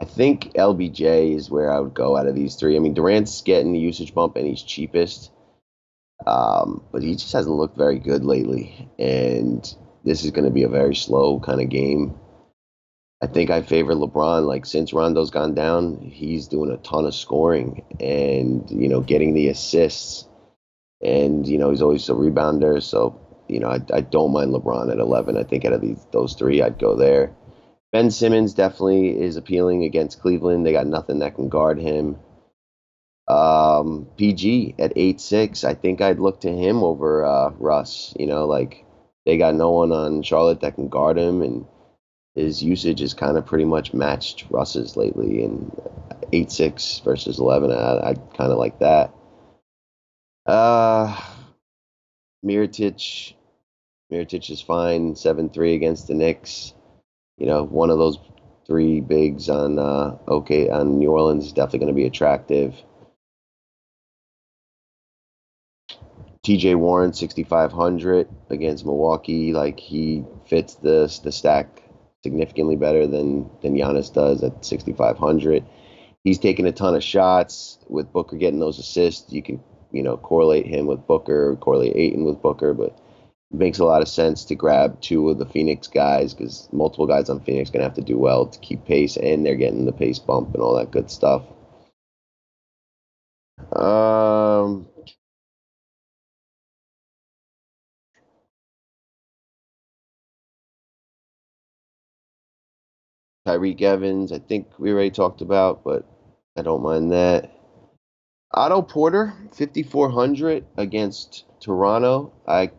I think LBJ is where I would go out of these three. I mean, Durant's getting the usage bump and he's cheapest, but he just hasn't looked very good lately, and this is going to be a very slow kind of game. I think I favor LeBron. Like, since Rondo's gone down, he's doing a ton of scoring and, getting the assists. And, he's always a rebounder. So, I don't mind LeBron at 11. I think out of those three, I'd go there. Ben Simmons definitely is appealing against Cleveland. They got nothing that can guard him. PG at 8.6. I think I'd look to him over Russ. They got no one on Charlotte that can guard him, and his usage is kind of pretty much matched Russ's lately, and 8.6 versus 11, I kind of like that. Mirotic is fine, 7.3 against the Knicks. One of those three bigs on New Orleans is definitely going to be attractive. TJ Warren, 6,500 against Milwaukee. Like, he fits the stack significantly better than Giannis does at 6,500. He's taking a ton of shots. With Booker getting those assists, you can correlate him with Booker, correlate Ayton with Booker, but it makes a lot of sense to grab two of the Phoenix guys, because multiple guys on Phoenix are going to have to do well to keep pace, and they're getting the pace bump and all that good stuff. Tyreek Evans, I think we already talked about, but I don't mind that. Otto Porter, 5,400 against Toronto. I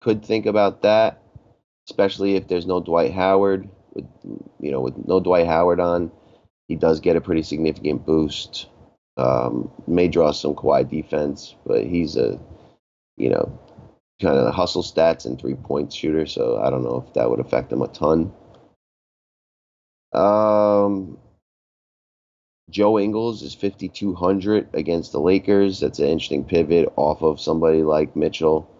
could think about that, especially if there's no Dwight Howard. With no Dwight Howard on, he does get a pretty significant boost. May draw some Kawhi defense, but he's a, kind of hustle stats and 3-point shooter, so I don't know if that would affect him a ton. Joe Ingles is 5,200 against the Lakers. That's an interesting pivot off of somebody like Mitchell.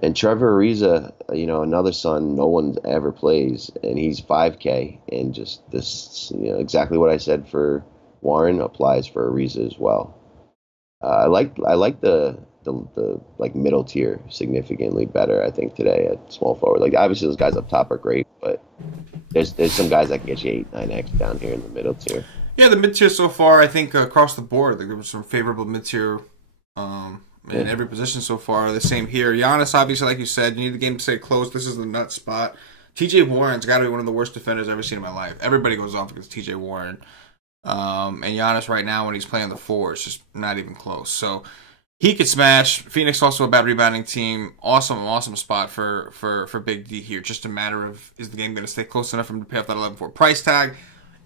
And Trevor Ariza, another son no one ever plays, and he's 5K. And just this, exactly what I said for Warren applies for Ariza as well. I like the middle tier significantly better, I think, today at small forward. Like, obviously those guys up top are great, but there's some guys that can get you 8-9x down here in the middle tier. Yeah, the mid tier so far, I think across the board, there was some favorable mid tier in every position so far. The same here. Giannis, obviously, like you said, you need the game to stay close. This is the nut spot. TJ Warren's got to be one of the worst defenders I've ever seen in my life. Everybody goes off against TJ Warren. And Giannis right now, when he's playing the four, it's just not even close. So He could smash. Phoenix also a bad rebounding team. Awesome spot for Big D here. Just a matter of, is the game going to stay close enough for him to pay off that 11-4 price tag?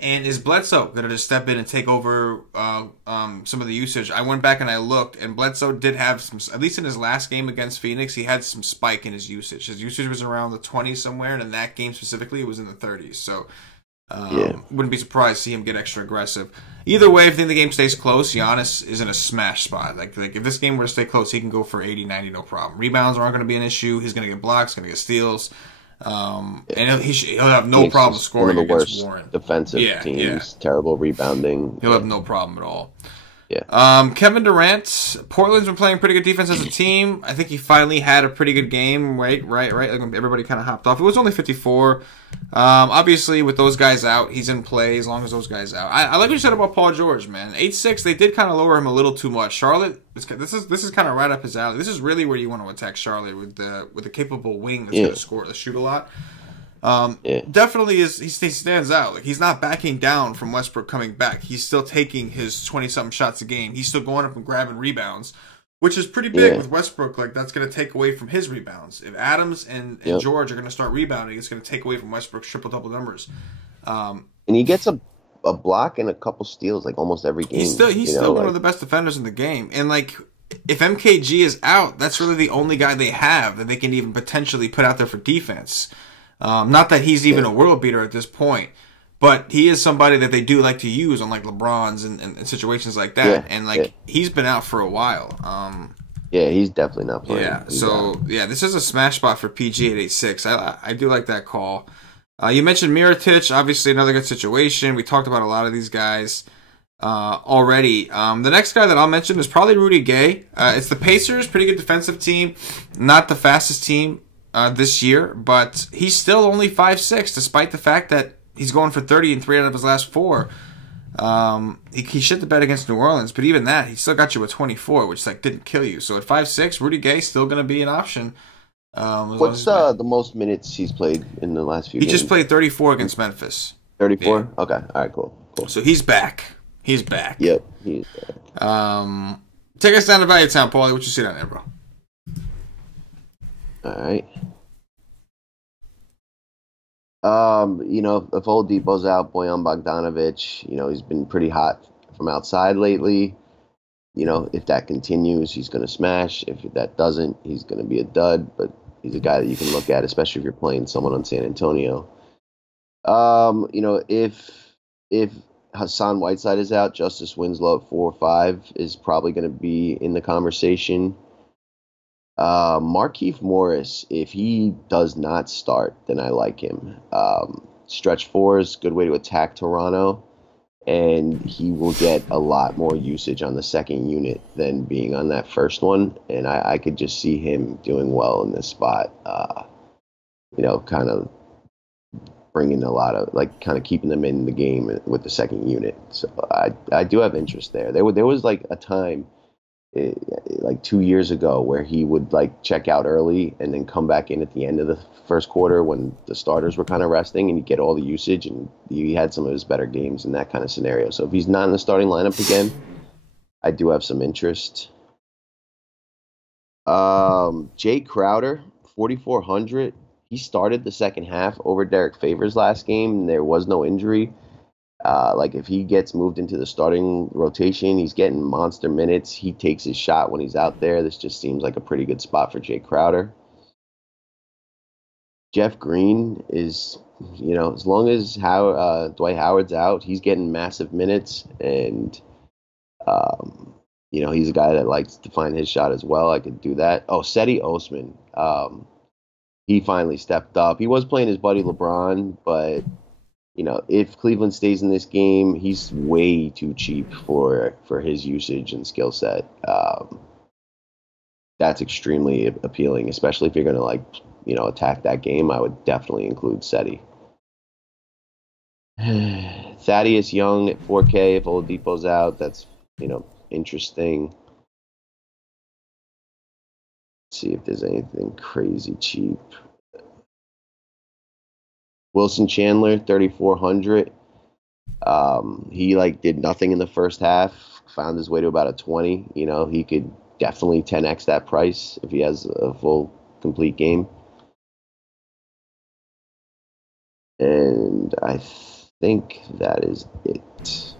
And is Bledsoe going to just step in and take over some of the usage? I went back and I looked, and Bledsoe did have some, at least in his last game against Phoenix, he had some spike in his usage. His usage was around the 20s somewhere, and in that game specifically, it was in the 30s. So wouldn't be surprised to see him get extra aggressive. Either way, if the game stays close, Giannis is in a smash spot. Like if this game were to stay close, he can go for 80, 90, no problem. Rebounds aren't going to be an issue. He's going to get blocks, going to get steals. And he'll have no problem scoring against Warren. Defensive teams, terrible rebounding. He'll have no problem at all. Yeah. Kevin Durant, Portland's been playing pretty good defense as a team. I think he finally had a pretty good game. Right. Like everybody kind of hopped off. It was only 54. Obviously, with those guys out, he's in play as long as those guys out. I like what you said about Paul George, man. 8-6, they did kind of lower him a little too much. Charlotte, this is kind of right up his alley. This is really where you want to attack Charlotte with the capable wing that's going to score, to shoot a lot. Definitely he stands out. Like, he's not backing down from Westbrook coming back. He's still taking his 20-something shots a game. He's still going up and grabbing rebounds, which is pretty big with Westbrook. Like, that's going to take away from his rebounds. If Adams and George are going to start rebounding, it's going to take away from Westbrook's triple-double numbers. And he gets a block and a couple steals like almost every game. He's still one of the best defenders in the game. And like, if MKG is out, that's really the only guy they have that they can even potentially put out there for defense. Not that he's even a world beater at this point, but he is somebody that they do like to use on like LeBron's and situations like that. He's been out for a while. He's definitely not playing. This is a smash spot for PG at 8-6. I do like that call. You mentioned Mirotic, obviously another good situation. We talked about a lot of these guys already. The next guy that I'll mention is probably Rudy Gay. It's the Pacers, pretty good defensive team, not the fastest team this year, but he's still only 5'6", despite the fact that he's going for 30 in 3 out of his last 4. He shit the bed against New Orleans, but even that, he still got you a 24, which didn't kill you. So at 5'6", Rudy Gay still going to be an option. What's the most minutes he's played in the last few games? He just played 34 against Memphis. 34? Yeah. Okay. All right, cool. So he's back. He's back. Yep, he's back. Take us down to Value Town, Paulie. What you see down there, bro? All right. If Oladipo's out, Bojan Bogdanovic, he's been pretty hot from outside lately. If that continues, he's going to smash. If that doesn't, he's going to be a dud. But he's a guy that you can look at, especially if you're playing someone on San Antonio. If Hassan Whiteside is out, Justice Winslow at 4 or 5 is probably going to be in the conversation. Markieff Morris, if he does not start, then I like him. Stretch 4 is a good way to attack Toronto, and he will get a lot more usage on the second unit than being on that first one, and I could just see him doing well in this spot. Kind of bringing a lot of, kind of keeping them in the game with the second unit. So I do have interest there. There was a time 2 years ago where he would check out early and then come back in at the end of the first quarter when the starters were kind of resting, and he'd get all the usage, and he had some of his better games in that kind of scenario. So if he's not in the starting lineup again, I do have some interest. Jay Crowder, 4,400. He started the second half over Derek Favors last game, and there was no injury. If he gets moved into the starting rotation, he's getting monster minutes. He takes his shot when he's out there. This just seems like a pretty good spot for Jay Crowder. Jeff Green is, as long as Dwight Howard's out, he's getting massive minutes. And, he's a guy that likes to find his shot as well. I could do that. Oh, Seti Osman. He finally stepped up. He was playing his buddy LeBron, but if Cleveland stays in this game, he's way too cheap for his usage and skill set. That's extremely appealing, especially if you're going to attack that game. I would definitely include Seti. Thaddeus Young at 4K if Oladipo's out. That's interesting. Let's see if there's anything crazy cheap. Wilson Chandler, 3,400. He did nothing in the first half, found his way to about a 20. He could definitely 10x that price if he has a full, complete game. And I think that is it.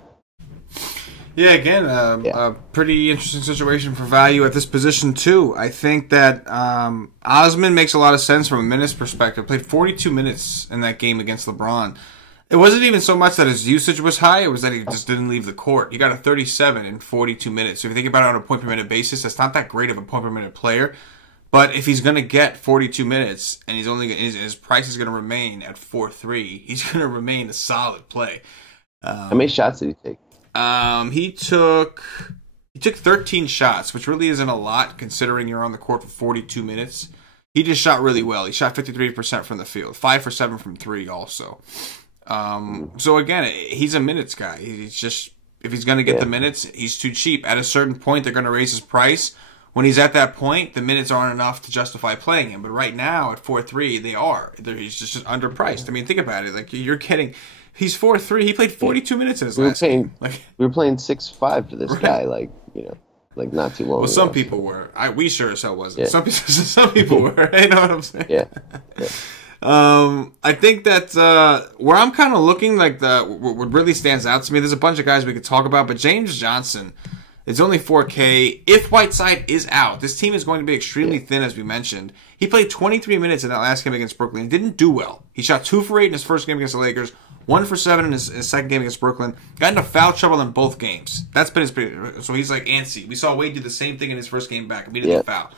Yeah, again, a pretty interesting situation for value at this position, too. I think that Osman makes a lot of sense from a minutes perspective. Played 42 minutes in that game against LeBron. It wasn't even so much that his usage was high, it was that he just didn't leave the court. He got a 37 in 42 minutes. So if you think about it on a point-per-minute basis, that's not that great of a point-per-minute player. But if he's going to get 42 minutes and his price is going to remain at 4.3, he's going to remain a solid play. How many shots did he take? He took 13 shots, which really isn't a lot considering you're on the court for 42 minutes. He just shot really well. He shot 53% from the field, 5 for 7 from 3 also. So again, he's a minutes guy. He's just, if he's going to get the minutes, he's too cheap. At a certain point, they're going to raise his price. When he's at that point, the minutes aren't enough to justify playing him. But right now, at 4.3, they are. He's just underpriced. I mean, think about it. Like, you're kidding. He's 4.3. He played 42 minutes in his last game. We were playing 6.5 for this guy, like not too long ago. Well, some people were. We sure as hell wasn't. Yeah. Some people were. You know what I'm saying? Yeah. I think that where I'm kind of looking, like what really stands out to me, there's a bunch of guys we could talk about, but James Johnson, it's only 4K. If Whiteside is out, this team is going to be extremely thin, as we mentioned. He played 23 minutes in that last game against Brooklyn. He didn't do well. He shot 2 for 8 in his first game against the Lakers, 1 for 7 in his second game against Brooklyn. Got into foul trouble in both games. That's been his. So he's like antsy. We saw Wade do the same thing in his first game back. Immediately foul.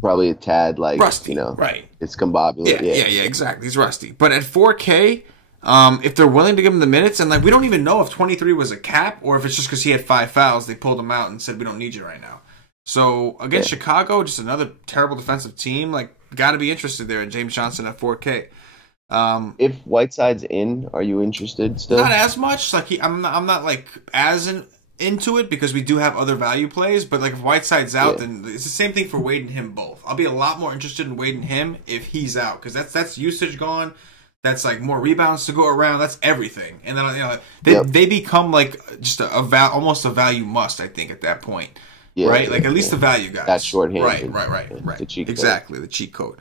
Probably a tad rusty, right? It's combobulated. Yeah, exactly. He's rusty. But at 4K, if they're willing to give him the minutes, and we don't even know if 23 was a cap or if it's just because he had 5 fouls, they pulled him out and said we don't need you right now. So against Chicago, just another terrible defensive team. Got to be interested there in James Johnson at 4K. If Whiteside's in, are you interested still? Not as much. I'm not as into it because we do have other value plays, but if Whiteside's out, then it's the same thing for Wade and him both. I'll be a lot more interested in Wade and him if he's out because that's usage gone. That's more rebounds to go around. That's everything, and then they become just almost a value must. I think at that point, right? At least the value guys. That shorthand, right. The cheat code. The cheat code.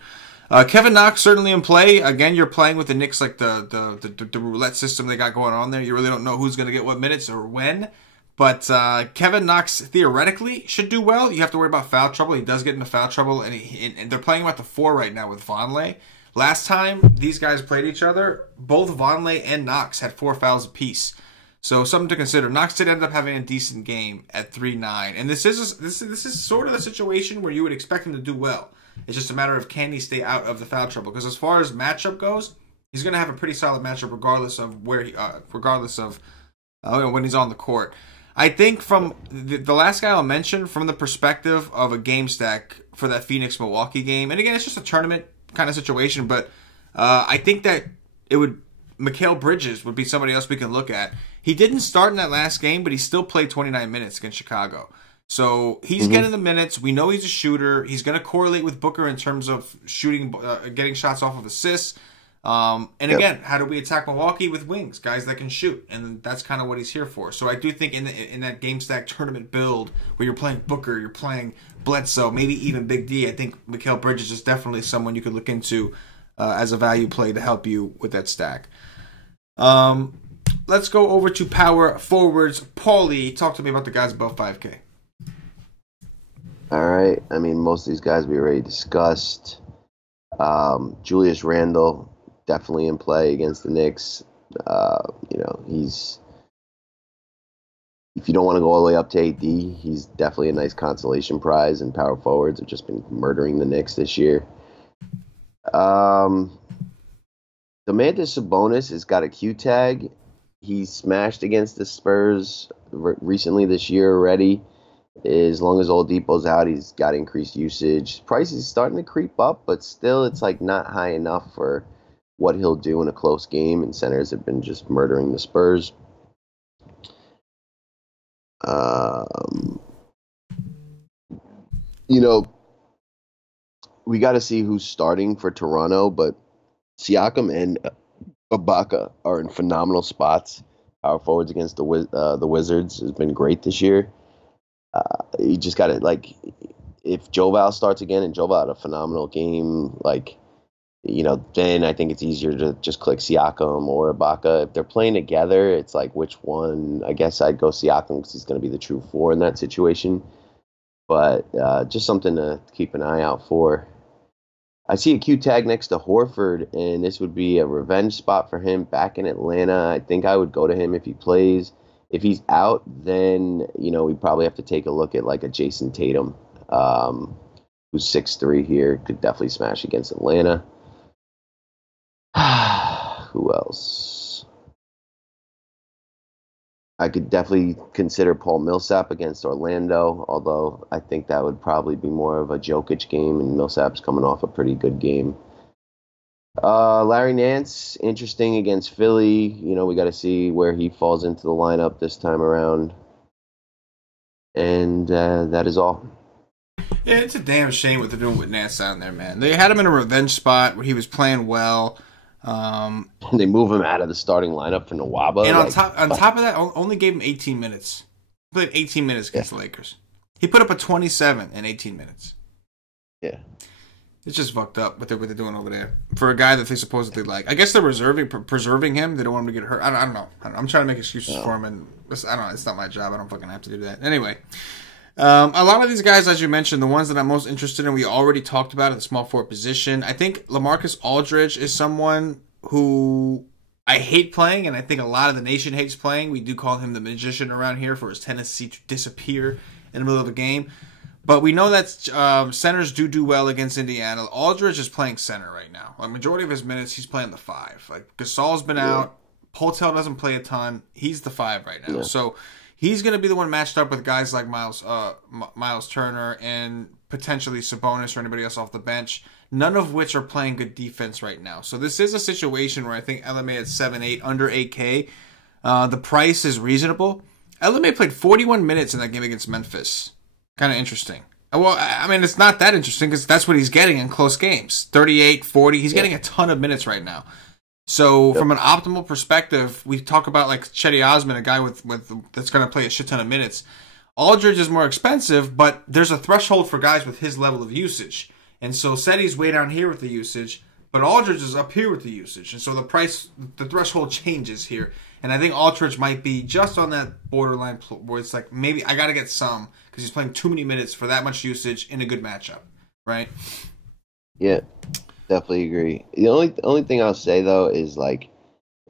Kevin Knox certainly in play. Again, you're playing with the Knicks the roulette system they got going on there. You really don't know who's going to get what minutes or when. But Kevin Knox theoretically should do well. You have to worry about foul trouble. He does get into foul trouble, and they're playing him at the 4 right now with Vonleh. Last time these guys played each other, both Vonleh and Knox had 4 fouls apiece. So something to consider. Knox did end up having a decent game at 3.9, and this is sort of the situation where you would expect him to do well. It's just a matter of can he stay out of the foul trouble. Because as far as matchup goes, he's going to have a pretty solid matchup regardless of when he's on the court. I think from the last guy I'll mention, from the perspective of a game stack for that Phoenix-Milwaukee game, and again, it's just a tournament kind of situation, but I think that Mikal Bridges would be somebody else we can look at. He didn't start in that last game, but he still played 29 minutes against Chicago. So he's getting the minutes. We know he's a shooter. He's going to correlate with Booker in terms of shooting, getting shots off of assists. Again, how do we attack Milwaukee with wings, guys that can shoot? And that's kind of what he's here for. So I do think in that game stack tournament build where you're playing Booker, you're playing Bledsoe, maybe even Big D, I think Mikal Bridges is definitely someone you could look into as a value play to help you with that stack. Let's go over to power forwards. Paulie, talk to me about the guys above 5K. All right. I mean, most of these guys we already discussed. Julius Randle, definitely in play against the Knicks. He's, if you don't want to go all the way up to AD, he's definitely a nice consolation prize, and power forwards have just been murdering the Knicks this year. Domantas Sabonis has got a Q tag. He smashed against the Spurs recently this year already. As long as Oladipo's out, he's got increased usage. Price is starting to creep up, but still it's not high enough for what he'll do in a close game, and centers have been just murdering the Spurs. We got to see who's starting for Toronto, but Siakam and Ibaka are in phenomenal spots. Power forwards against the Wizards has been great this year. you just got to, like, if Joval starts again, and Joval had a phenomenal game, like, then I think it's easier to just click Siakam or Ibaka. If they're playing together, it's like, which one? I guess I'd go Siakam because he's going to be the true 4 in that situation. But just something to keep an eye out for. I see a Q tag next to Horford, and this would be a revenge spot for him back in Atlanta. I think I would go to him if he plays. If he's out, then, we probably have to take a look at like a Jason Tatum, who's 6'3" here, could definitely smash against Atlanta. Who else? I could definitely consider Paul Millsap against Orlando, although I think that would probably be more of a Jokic game, and Millsap's coming off a pretty good game. Larry Nance, interesting against Philly. We got to see where he falls into the lineup this time around. And that is all. Yeah, it's a damn shame what they're doing with Nance down there, man. They had him in a revenge spot where he was playing well. They move him out of the starting lineup for Nwaba. And on top of that, only gave him 18 minutes. He played 18 minutes against the Lakers. He put up a 27 in 18 minutes. Yeah. It's just fucked up what they're doing over there. For a guy that they supposedly like. I guess they're preserving him. They don't want him to get hurt. I don't know. I'm trying to make excuses for him, and I don't know. It's not my job. I don't fucking have to do that. Anyway. A lot of these guys, as you mentioned, the ones that I'm most interested in, we already talked about at the small forward position. I think LaMarcus Aldridge is someone who I hate playing, and I think a lot of the nation hates playing. We do call him the magician around here for his tendency to disappear in the middle of a game. But we know that centers do well against Indiana. Aldridge is playing center right now. Like, majority of his minutes, he's playing the 5. Like, Gasol's been out. Poltel doesn't play a ton. He's the 5 right now. Yeah. So he's going to be the one matched up with guys like Miles Turner and potentially Sabonis or anybody else off the bench, none of which are playing good defense right now. So this is a situation where I think LMA at 7-8, under 8K. The price is reasonable. LMA played 41 minutes in that game against Memphis. Kind of interesting. Well, I mean, it's not that interesting because that's what he's getting in close games. 38, 40. He's getting a ton of minutes right now. So from an optimal perspective, we talk about like Chetty Osman, a guy with that's going to play a shit ton of minutes. Aldridge is more expensive, but there's a threshold for guys with his level of usage. And so Chetty's way down here with the usage, but Aldridge is up here with the usage. And so the threshold changes here. And I think Aldridge might be just on that borderline where it's like, maybe I got to get some because he's playing too many minutes for that much usage in a good matchup, right? Yeah, definitely agree. The only thing I'll say, though, is like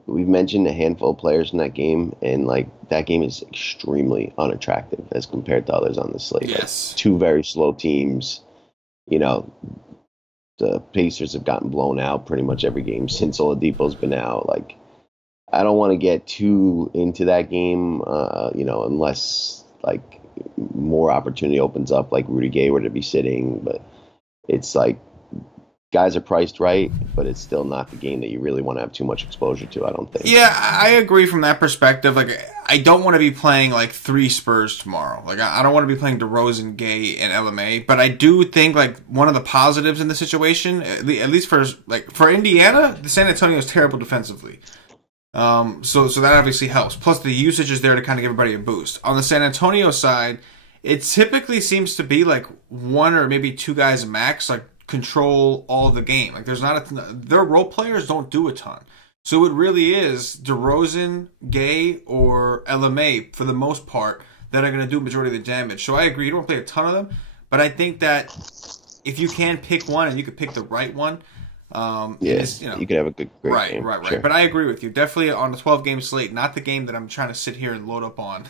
we've mentioned a handful of players in that game, and like that game is extremely unattractive as compared to others on the slate. Yes. Like, 2 very slow teams. The Pacers have gotten blown out pretty much every game since Oladipo's been out. Like, I don't want to get too into that game, unless like more opportunity opens up, like Rudy Gay were to be sitting. But it's like guys are priced right, but it's still not the game that you really want to have too much exposure to, I don't think. Yeah, I agree from that perspective. Like, I don't want to be playing like 3 Spurs tomorrow. Like, I don't want to be playing DeRozan, Gay, and LMA. But I do think like one of the positives in the situation, at least for Indiana, the San Antonio is terrible defensively. So that obviously helps. Plus, the usage is there to kind of give everybody a boost. On the San Antonio side, it typically seems to be like 1 or maybe 2 guys max, like control all of the game. Like, there's not their role players don't do a ton. So it really is DeRozan, Gay, or LMA for the most part that are going to do a majority of the damage. So I agree, you don't play a ton of them, but I think that if you can pick one and you could pick the right one, you could have a great game. Right. Sure. But I agree with you. Definitely on the 12-game slate, not the game that I'm trying to sit here and load up on.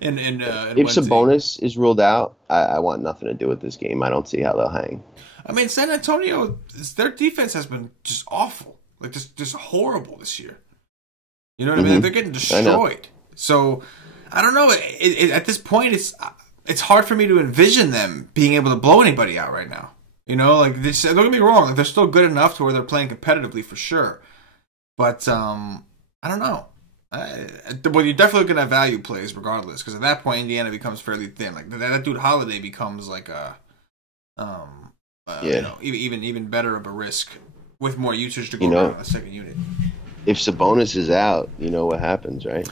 If Sabonis is ruled out, I want nothing to do with this game. I don't see how they'll hang. I mean, San Antonio, their defense has been just awful. Like, just horrible this year. You know what I mean? They're getting destroyed. So, I don't know. At this point, it's hard for me to envision them being able to blow anybody out right now. Like, don't get me wrong. Like, they're still good enough to where they're playing competitively for sure. But, I don't know. Well, you're definitely going to have value plays regardless, because at that point, Indiana becomes fairly thin. Like, that dude Holiday becomes like a, even better of a risk with more usage to go around on the second unit. If Sabonis is out, you know what happens, right?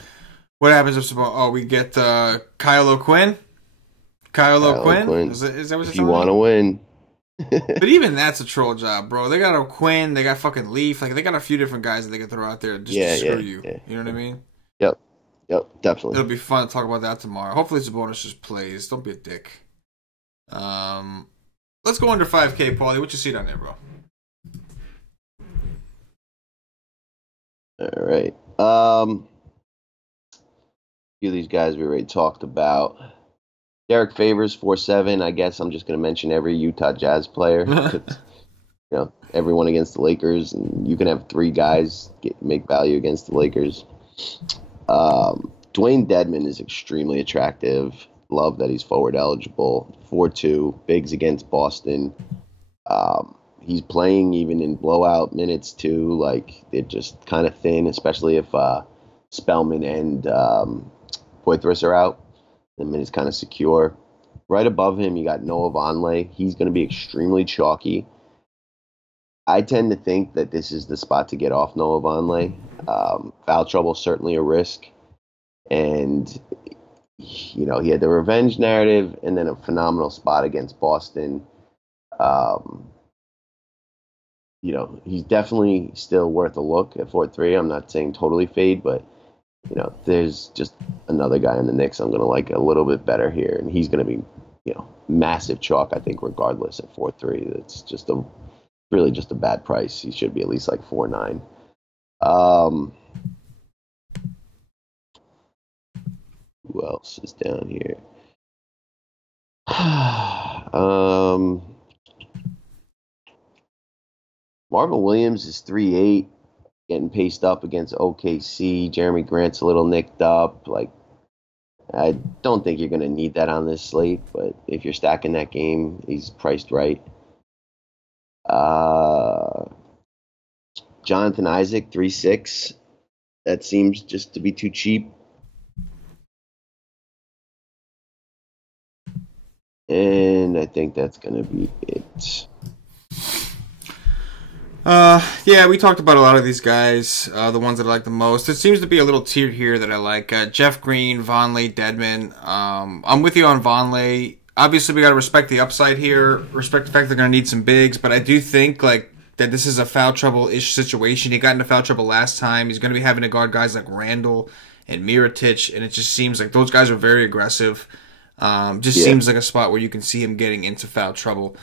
What happens if Sabonis? Oh, we get Kyle O'Quinn. Kyle Kyle O'Quinn? O'Quinn. Is that what you're If you want to win. But even that's a troll job, bro. They got O'Quinn, they got fucking Leaf. Like, they got a few different guys that they can throw out there just to screw you. Yeah. You know what I mean? Yep, definitely. It'll be fun to talk about that tomorrow. Hopefully Sabonis just plays. Don't be a dick. Let's go under 5K, Paulie. What you see down there, bro? All right. A few of these guys we already talked about. Derek Favors, 4-7. I guess I'm just going to mention every Utah Jazz player. Everyone against the Lakers, and you can have 3 guys make value against the Lakers. Dwyane Dedmon is extremely attractive. Love that he's forward eligible. 4-2. Bigs against Boston. He's playing even in blowout minutes too. Like, they're just kind of thin, especially if Spellman and Poitras are out. The minute's kind of secure. Right above him, you got Noah Vonleh. He's going to be extremely chalky. I tend to think that this is the spot to get off Noah Vonleh. Foul trouble, certainly a risk. And, he had the revenge narrative and then a phenomenal spot against Boston. He's definitely still worth a look at 4-3. I'm not saying totally fade, but there's just another guy in the Knicks I'm going to like a little bit better here, and he's going to be, massive chalk, I think, regardless at 4-3. It's just really just a bad price. He should be at least like 4-9. Who else is down here? Marvin Williams is 3-8. Getting paced up against OKC. Jeremy Grant's a little nicked up. Like, I don't think you're going to need that on this slate, but if you're stacking that game, he's priced right. Jonathan Isaac, 3-6. That seems just to be too cheap. And I think that's going to be it. Yeah, we talked about a lot of these guys, the ones that I like the most. There seems to be a little tier here that I like. Jeff Green, Vonleh, Dedmon. I'm with you on Vonleh. Obviously, we got to respect the upside here, respect the fact they're going to need some bigs, but I do think that this is a foul trouble-ish situation. He got into foul trouble last time. He's going to be having to guard guys like Randall and Mirotic, and it just seems like those guys are very aggressive. Seems like a spot where you can see him getting into foul trouble.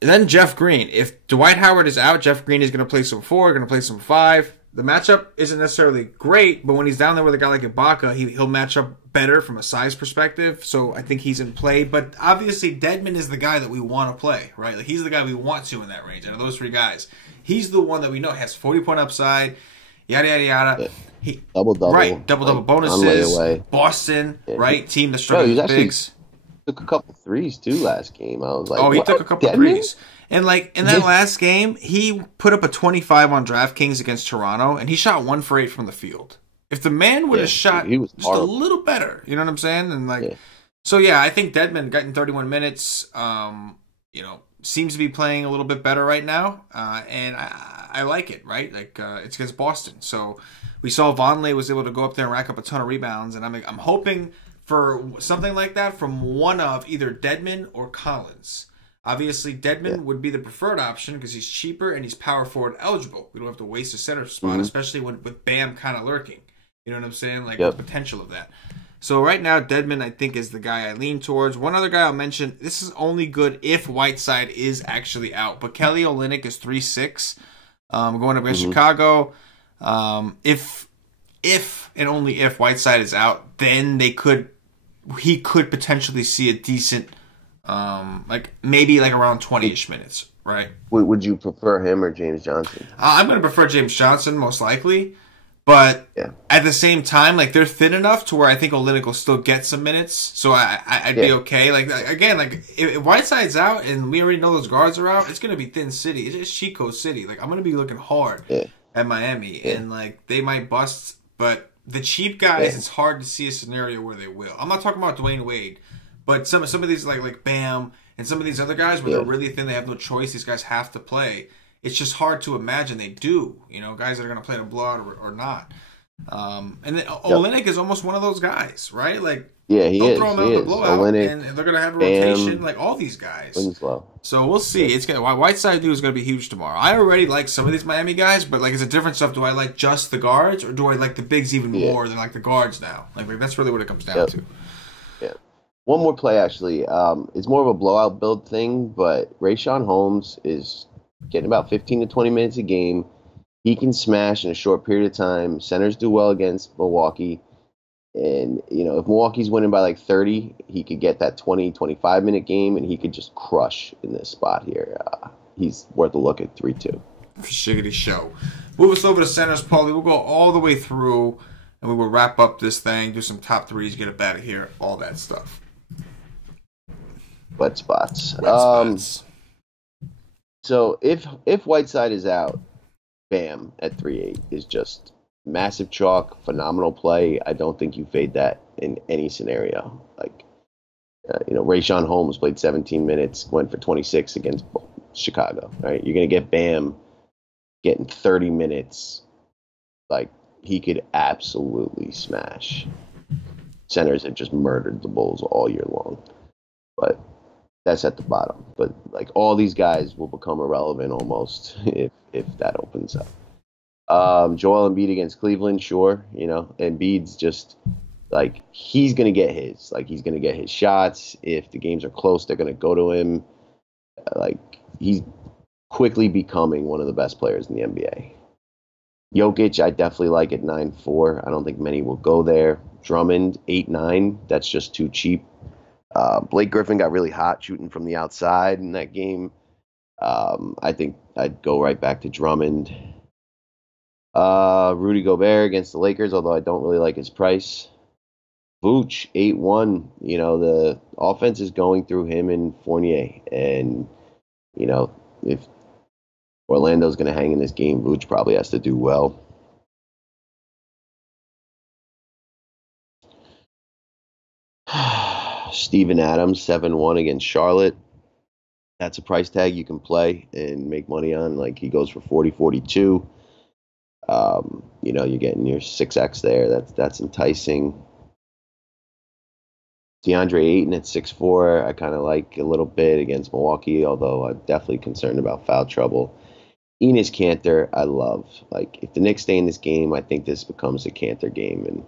Then Jeff Green. If Dwight Howard is out, Jeff Green is going to play some 4, going to play some 5. The matchup isn't necessarily great, but when he's down there with a guy like Ibaka, he'll match up better from a size perspective. So I think he's in play. But obviously, Dedmon is the guy that we want to play, right? Like, he's the guy we want to in that range. Out of those 3 guys, he's the one that we know has 40-point upside. Yada yada yada. Double-double. Right, double-double bonuses. Boston, right? Team that's struggling with bigs. Took a couple threes too last game. I was like, he took a couple threes. And like in that last game, he put up a 25 on DraftKings against Toronto, and he shot 1 for 8 from the field. If the man would have shot just a little better, you know what I'm saying? And I think Dedmon got in 31 minutes. Seems to be playing a little bit better right now, and I like it. Right, it's against Boston, so we saw Vonleh was able to go up there and rack up a ton of rebounds, and I'm hoping for something like that from one of either Dedmon or Collins. Obviously, Dedmon would be the preferred option because he's cheaper and he's power forward eligible. We don't have to waste a center spot, especially with Bam kind of lurking. You know what I'm saying? The potential of that. So right now, Dedmon, I think, is the guy I lean towards. One other guy I'll mention, this is only good if Whiteside is actually out. But Kelly Olynyk is 3-6, going up against Chicago. If and only if Whiteside is out, then he could potentially see a decent, maybe around 20-ish minutes, right? Would you prefer him or James Johnson? I'm going to prefer James Johnson, most likely. But at the same time, they're thin enough to where I think Olynyk will still get some minutes. So I'd be okay. If Whiteside's out and we already know those guards are out, it's going to be thin city. It's just Chico City. I'm going to be looking hard at Miami. And, they might bust. But the cheap guys, it's hard to see a scenario where they will. I'm not talking about Dwayne Wade. But some of these, like Bam and some of these other guys where they're really thin, they have no choice. These guys have to play. It's just hard to imagine they do, guys that are going to play the blowout or not. And then Olynyk is almost one of those guys, right? Like, yeah, they'll throw him out in the blowout, Olynyk, and they're gonna have a rotation, like all these guys. Winslow. So we'll see. It's gonna Whiteside dude is gonna be huge tomorrow. I already like some of these Miami guys, but like it's a different stuff. Do I like just the guards, or do I like the bigs even more than like the guards now? Like that's really what it comes down to. Yeah. One more play actually. It's more of a blowout build thing, but Rayshawn Holmes is getting about 15 to 20 minutes a game. He can smash in a short period of time. Centers do well against Milwaukee. And, if Milwaukee's winning by like 30, he could get that 20, 25-minute game, and he could just crush in this spot here. He's worth a look at 3-2. Shiggity show. Move us over to centers, Paulie. We'll go all the way through, and we will wrap up this thing, do some top threes, get it out of here, all that stuff. Wet spots. Spots. So if Whiteside is out, Bam at 3-8 is just massive chalk, phenomenal play. I don't think you fade that in any scenario. Like, Rayshawn Holmes played 17 minutes, went for 26 against Chicago. Right, you're gonna get Bam getting 30 minutes. Like, he could absolutely smash. Centers have just murdered the Bulls all year long, but that's at the bottom. But like, all these guys will become irrelevant almost if that opens up. Joel Embiid against Cleveland, sure. Embiid's just like, he's gonna get his. Like, he's gonna get his shots. If the games are close, they're gonna go to him. Like, he's quickly becoming one of the best players in the NBA. Jokic, I definitely like at 9-4. I don't think many will go there. Drummond, 8-9. That's just too cheap. Blake Griffin got really hot shooting from the outside in that game. I think I'd go right back to Drummond. Rudy Gobert against the Lakers, although I don't really like his price. Vooch, 8-1. The offense is going through him and Fournier. And, if Orlando's going to hang in this game, Vooch probably has to do well. Steven Adams, 7-1 against Charlotte. That's a price tag you can play and make money on. Like, he goes for 40-42. You're getting your 6x there. That's enticing. DeAndre Ayton at 6'4", I kind of like a little bit against Milwaukee, although I'm definitely concerned about foul trouble. Enes Kanter, I love. Like, if the Knicks stay in this game, I think this becomes a Kanter game. And,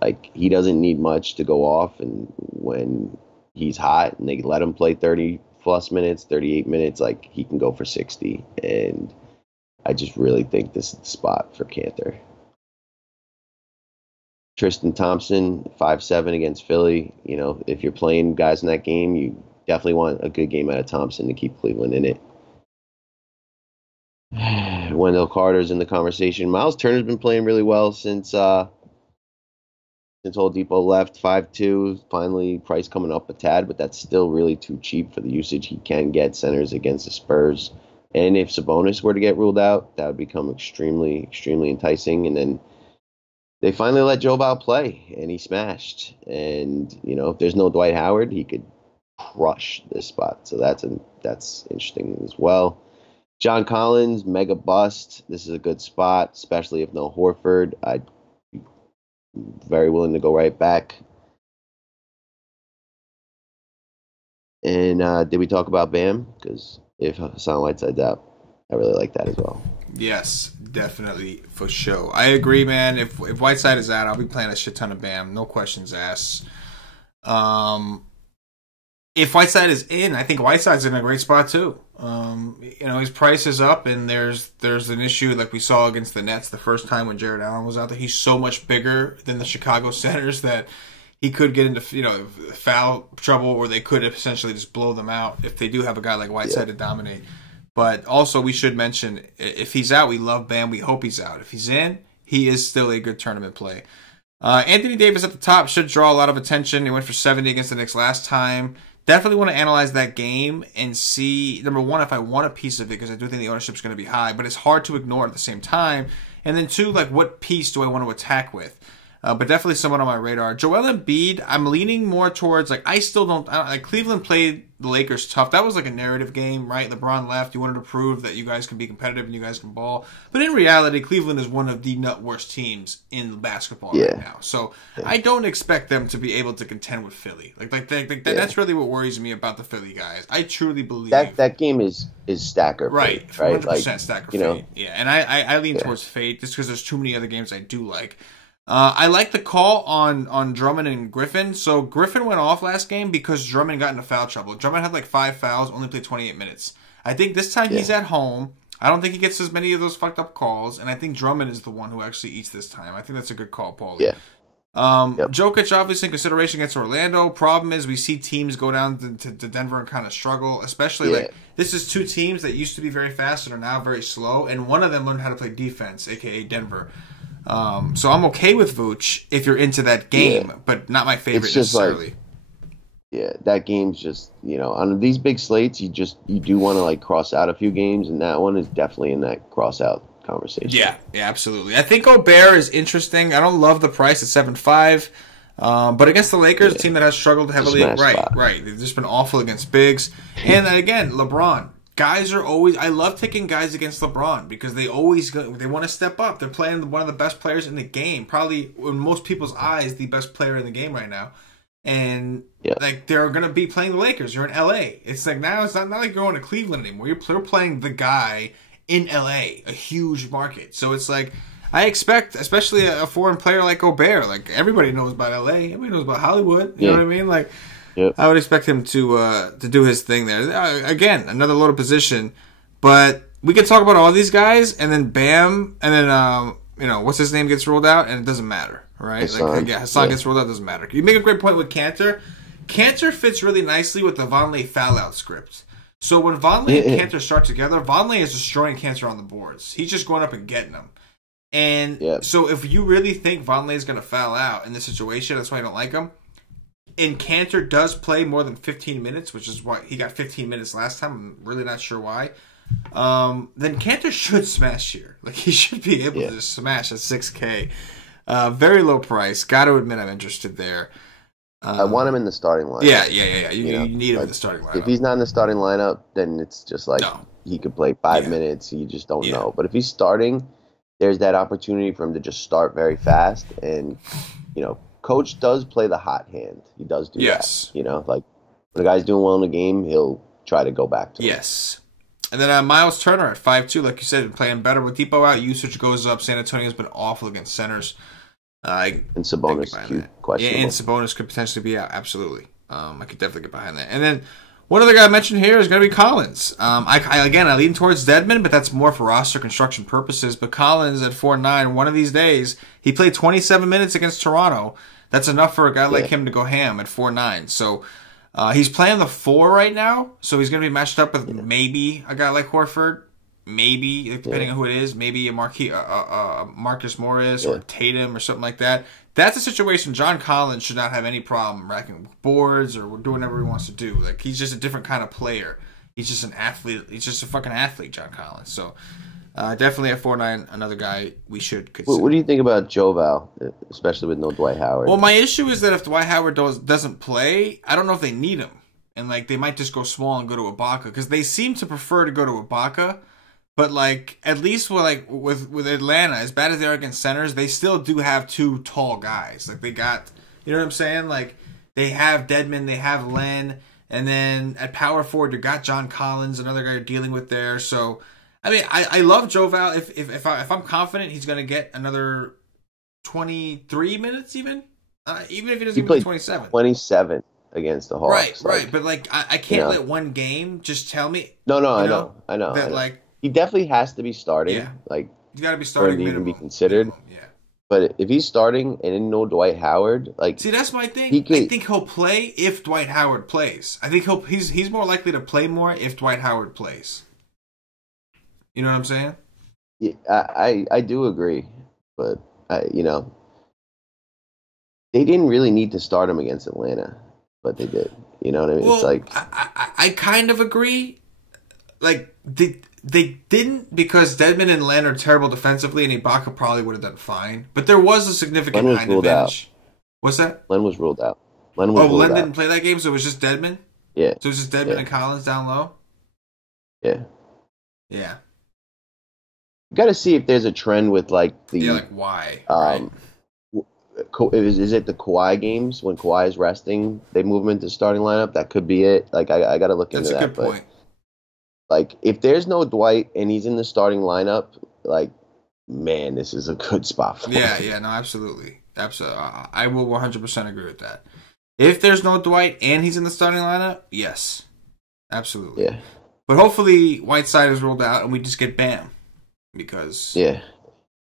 like, he doesn't need much to go off. And when he's hot and they let him play 30-plus minutes, 38 minutes, like, he can go for 60. And I just really think this is the spot for Kanter. Tristan Thompson, 5-7 against Philly. If you're playing guys in that game, you definitely want a good game out of Thompson to keep Cleveland in it. Wendell Carter's in the conversation. Miles Turner's been playing really well since Oladipo left. 5-2. Finally, price coming up a tad, but that's still really too cheap for the usage he can get centers against the Spurs. And if Sabonis were to get ruled out, that would become extremely, extremely enticing. And then they finally let Joe Val play, and he smashed. And, if there's no Dwight Howard, he could crush this spot. So that's interesting as well. John Collins, mega bust. This is a good spot, especially if no Horford. I'd be very willing to go right back. And did we talk about Bam? Because if Hassan Whiteside's out, I really like that as well. Yes, definitely, for sure. I agree, man. If Whiteside is out, I'll be playing a shit ton of Bam. No questions asked. If Whiteside is in, I think Whiteside's in a great spot too. His price is up, and there's an issue like we saw against the Nets the first time when Jared Allen was out there. He's so much bigger than the Chicago centers that he could get into foul trouble, or they could essentially just blow them out if they do have a guy like Whiteside to dominate. But also, we should mention, if he's out, we love Bam. We hope he's out. If he's in, he is still a good tournament play. Anthony Davis at the top should draw a lot of attention. He went for 70 against the Knicks last time. Definitely want to analyze that game and see, number one, if I want a piece of it, because I do think the ownership is going to be high, but it's hard to ignore at the same time. And then two, like, what piece do I want to attack with? but definitely someone on my radar. Joel Embiid, I'm leaning more towards, like, I don't like, Cleveland played the Lakers tough. That was like a narrative game, right? LeBron left. You wanted to prove that you guys can be competitive and you guys can ball. But in reality, Cleveland is one of the worst teams in basketball right now. So I don't expect them to be able to contend with Philly. That's really what worries me about the Philly guys. I truly believe that game is stacker right, fate, right? 100% stacker fate. Yeah, and I lean towards fate just because there's too many other games I do like. I like the call on Drummond and Griffin. So Griffin went off last game because Drummond got into foul trouble. Drummond had like 5 fouls, only played 28 minutes. I think this time he's at home. I don't think he gets as many of those fucked up calls, and I think Drummond is the one who actually eats this time. I think that's a good call, Paulie. Yeah. Jokic obviously in consideration against Orlando. Problem is we see teams go down to Denver and kind of struggle, especially like this is two teams that used to be very fast and are now very slow, and one of them learned how to play defense, aka Denver. So I'm okay with Vooch if you're into that game, but not my favorite necessarily. That game's just, on these big slates, you do want to like cross out a few games, and that one is definitely in that cross out conversation. Yeah, absolutely. I think Gobert is interesting. I don't love the price at 7.5, but against the Lakers, a team that has struggled heavily, right. They've just been awful against bigs, and then again, LeBron. Guys are always. I love taking guys against LeBron because they always they want to step up. They're playing one of the best players in the game, probably in most people's eyes, the best player in the game right now. And like they're gonna be playing the Lakers. You're in LA. It's like now it's not like you're going to Cleveland anymore. You're playing the guy in LA, a huge market. So it's like I expect, especially a foreign player like Gobert. Like everybody knows about LA. Everybody knows about Hollywood. You know what I mean? Like. Yep. I would expect him to do his thing there. Again, another loaded position, but we can talk about all these guys, and then bam, and then what's his name gets ruled out, and it doesn't matter, right? Hassan gets ruled out, doesn't matter. You make a great point with Cantor. Cantor fits really nicely with the Vonleh foul-out script. So when Vonleh and Cantor start together, Vonleh is destroying Cantor on the boards. He's just going up and getting them. And so if you really think Vonleh is going to foul out in this situation, that's why you don't like him. And Cantor does play more than 15 minutes, which is why he got 15 minutes last time. I'm really not sure why. Then Cantor should smash here. Like, he should be able to just smash at 6K. Very low price. Got to admit I'm interested there. I want him in the starting lineup. Yeah. You need him in the starting lineup. If he's not in the starting lineup, then it's just like he could play 5 minutes. You just don't know. But if he's starting, there's that opportunity for him to just start very fast and, Coach does play the hot hand. He does do that. Like when a guy's doing well in the game, he'll try to go back to him. Yes. And then Miles Turner at 5'2", like you said, playing better with Depot out. Usage goes up. San Antonio's been awful against centers. And Sabonis, questionable. And Sabonis could potentially be out. Absolutely. I could definitely get behind that. And then one other guy I mentioned here is going to be Collins. I lean towards Dedmon, but that's more for roster construction purposes. But Collins at 4.9, one of these days, he played 27 minutes against Toronto. That's enough for a guy like him to go ham at 4.9. So he's playing the 4 right now. So he's going to be matched up with maybe a guy like Horford, maybe depending on who it is, maybe a Marcus Morris or Tatum or something like that. That's a situation John Collins should not have any problem racking boards or doing whatever he wants to do. Like he's just a different kind of player. He's just an athlete. He's just a fucking athlete, John Collins. So. Definitely at 4.9, another guy we should consider. What do you think about Joval, especially with no Dwight Howard? Well, my issue is that if Dwight Howard doesn't play, I don't know if they need him. And, they might just go small and go to Ibaka. Because they seem to prefer to go to Ibaka. But, at least with Atlanta, as bad as they are against centers, they still do have 2 tall guys. They got, you know what I'm saying? They have Dedmon, they have Len. And then at power forward, you got John Collins, another guy you're dealing with there. So... I mean, I love Joval. If I'm confident he's going to get another 23 minutes, even if he doesn't even play 27. 27 against the Hawks. Right. But I can't let one game just tell me. No, I know. That he definitely has to be starting. Yeah. You got to be starting. For him to even be considered. Yeah. But if he's starting and in no Dwight Howard, see, that's my thing. I think he'll play if Dwight Howard plays. I think he's more likely to play more if Dwight Howard plays. You know what I'm saying? Yeah, I do agree, but they didn't really need to start him against Atlanta, but they did. You know what I mean? Well, I kind of agree. They didn't because Dedmon and Len are terrible defensively, and Ibaka probably would have done fine. But there was a significant height advantage. What's that? Len was ruled out. Len didn't play that game, so it was just Dedmon? Yeah. So it was just Dedmon and Collins down low? Yeah. Yeah. You got to see if there's a trend with like the... Yeah, like why? Right? Is it the Kawhi games when Kawhi is resting? They move him into starting lineup. That could be it. Like I got to look into that. That's a good point. Like if there's no Dwight and he's in the starting lineup, like man, this is a good spot for him. Yeah, no, absolutely. I will 100% agree with that. If there's no Dwight and he's in the starting lineup, yes, absolutely. Yeah. But hopefully Whiteside is ruled out and we just get Bam because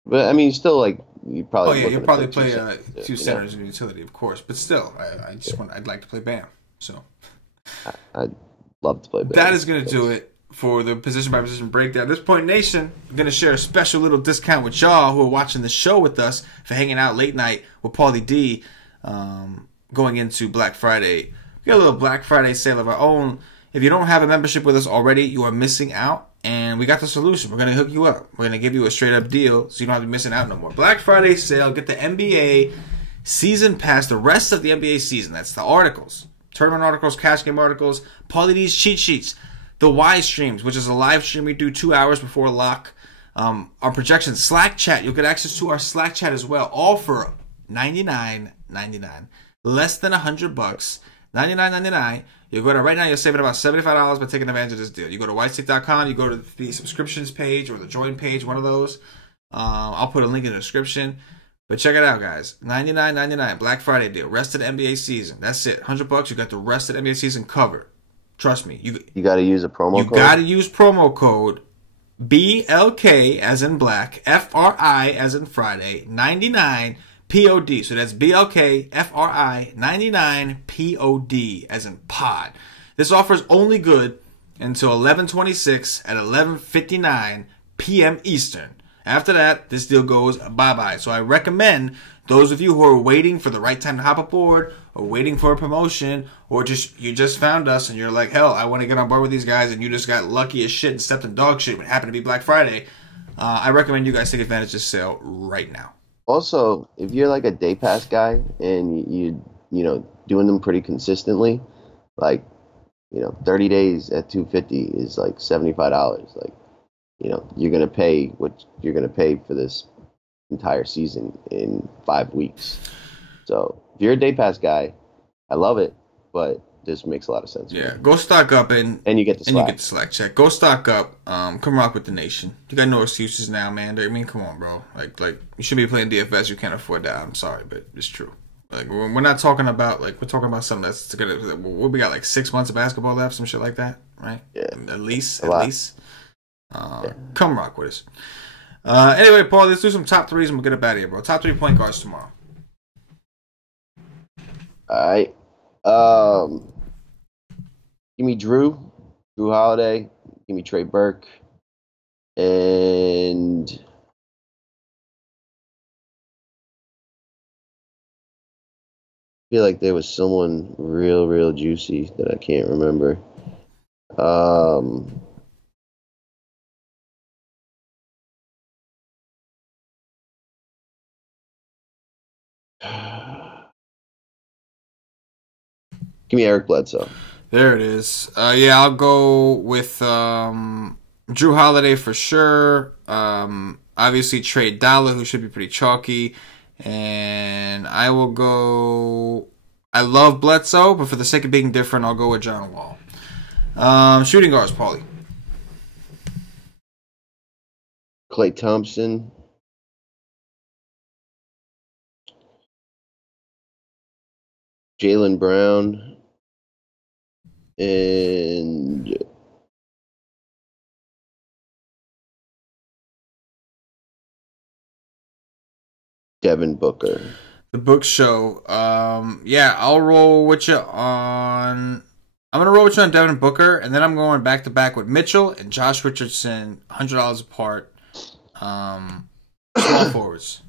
But I mean, still like you probably. You'll probably play two centers in utility, of course. But still, I'd like to play Bam. So I'd love to play Bam. That is going to do it for the position by position breakdown. At this point, Nation, I'm going to share a special little discount with y'all who are watching the show with us for hanging out late night with Paulie D. Going into Black Friday, we got a little Black Friday sale of our own. If you don't have a membership with us already, you are missing out. And we got the solution. We're going to hook you up. We're going to give you a straight up deal so you don't have to be missing out no more. Black Friday sale. Get the NBA season pass. The rest of the NBA season. That's the articles. Tournament articles, cash game articles, Paulie D's cheat sheets. The Y streams, which is a live stream we do 2 hours before lock. Our projections. Slack chat. You'll get access to our Slack chat as well. All for $99.99. Less than $100. $99.99. You go to right now, you're saving about $75 by taking advantage of this deal. You go to whitestick.com, you go to the subscriptions page or the join page, one of those. I'll put a link in the description. But check it out, guys. $99.99 Black Friday deal. Rest of the NBA season. That's it. $100. You got the rest of the NBA season covered. Trust me. You got to use a promo code. You got to use promo code BLK as in black, FRI as in Friday, 99 POD. So that's BLK FRI 99 POD as in pod. This offer is only good until 11/26 at 11:59 p.m. Eastern. After that, this deal goes bye-bye. So I recommend those of you who are waiting for the right time to hop aboard or waiting for a promotion or you just found us and you're like, hell, I want to get on board with these guys and you just got lucky as shit and stepped in dog shit when it happened to be Black Friday. I recommend you guys take advantage of this sale right now. Also, if you're like a day pass guy and you doing them pretty consistently, like 30 days at $250 is like $75. Like you're gonna pay what you're gonna pay for this entire season in 5 weeks. So if you're a day pass guy, I love it, but this makes a lot of sense. Yeah, go stock up and you get the Slack. And you get the Slack check. Go stock up. Come rock with the nation. You got no excuses now, man. I mean, come on, bro. Like you should be playing DFS. You can't afford that. I'm sorry, but it's true. Like we're not talking about we're talking about something that's gonna. What we got 6 months of basketball left, some shit like that, right? Yeah, at least. Come rock with us. Anyway, Paul, let's do some top threes and we'll get up out of here, bro. Top 3 point guards tomorrow. All right. Give me Drew Holiday. Give me Trey Burke. And I feel like there was someone real juicy that I can't remember. Give me Eric Bledsoe. There it is. I'll go with Drew Holiday for sure. Obviously Trey Dalla, who should be pretty chalky. And I will go... I love Bledsoe, but for the sake of being different, I'll go with John Wall. Shooting guards, Paulie. Klay Thompson. Jaylen Brown. And Devin Booker. The book show. I'll roll with you on... I'm going to roll with you on Devin Booker, and then I'm going back-to-back with Mitchell and Josh Richardson, $100 apart. Small forwards.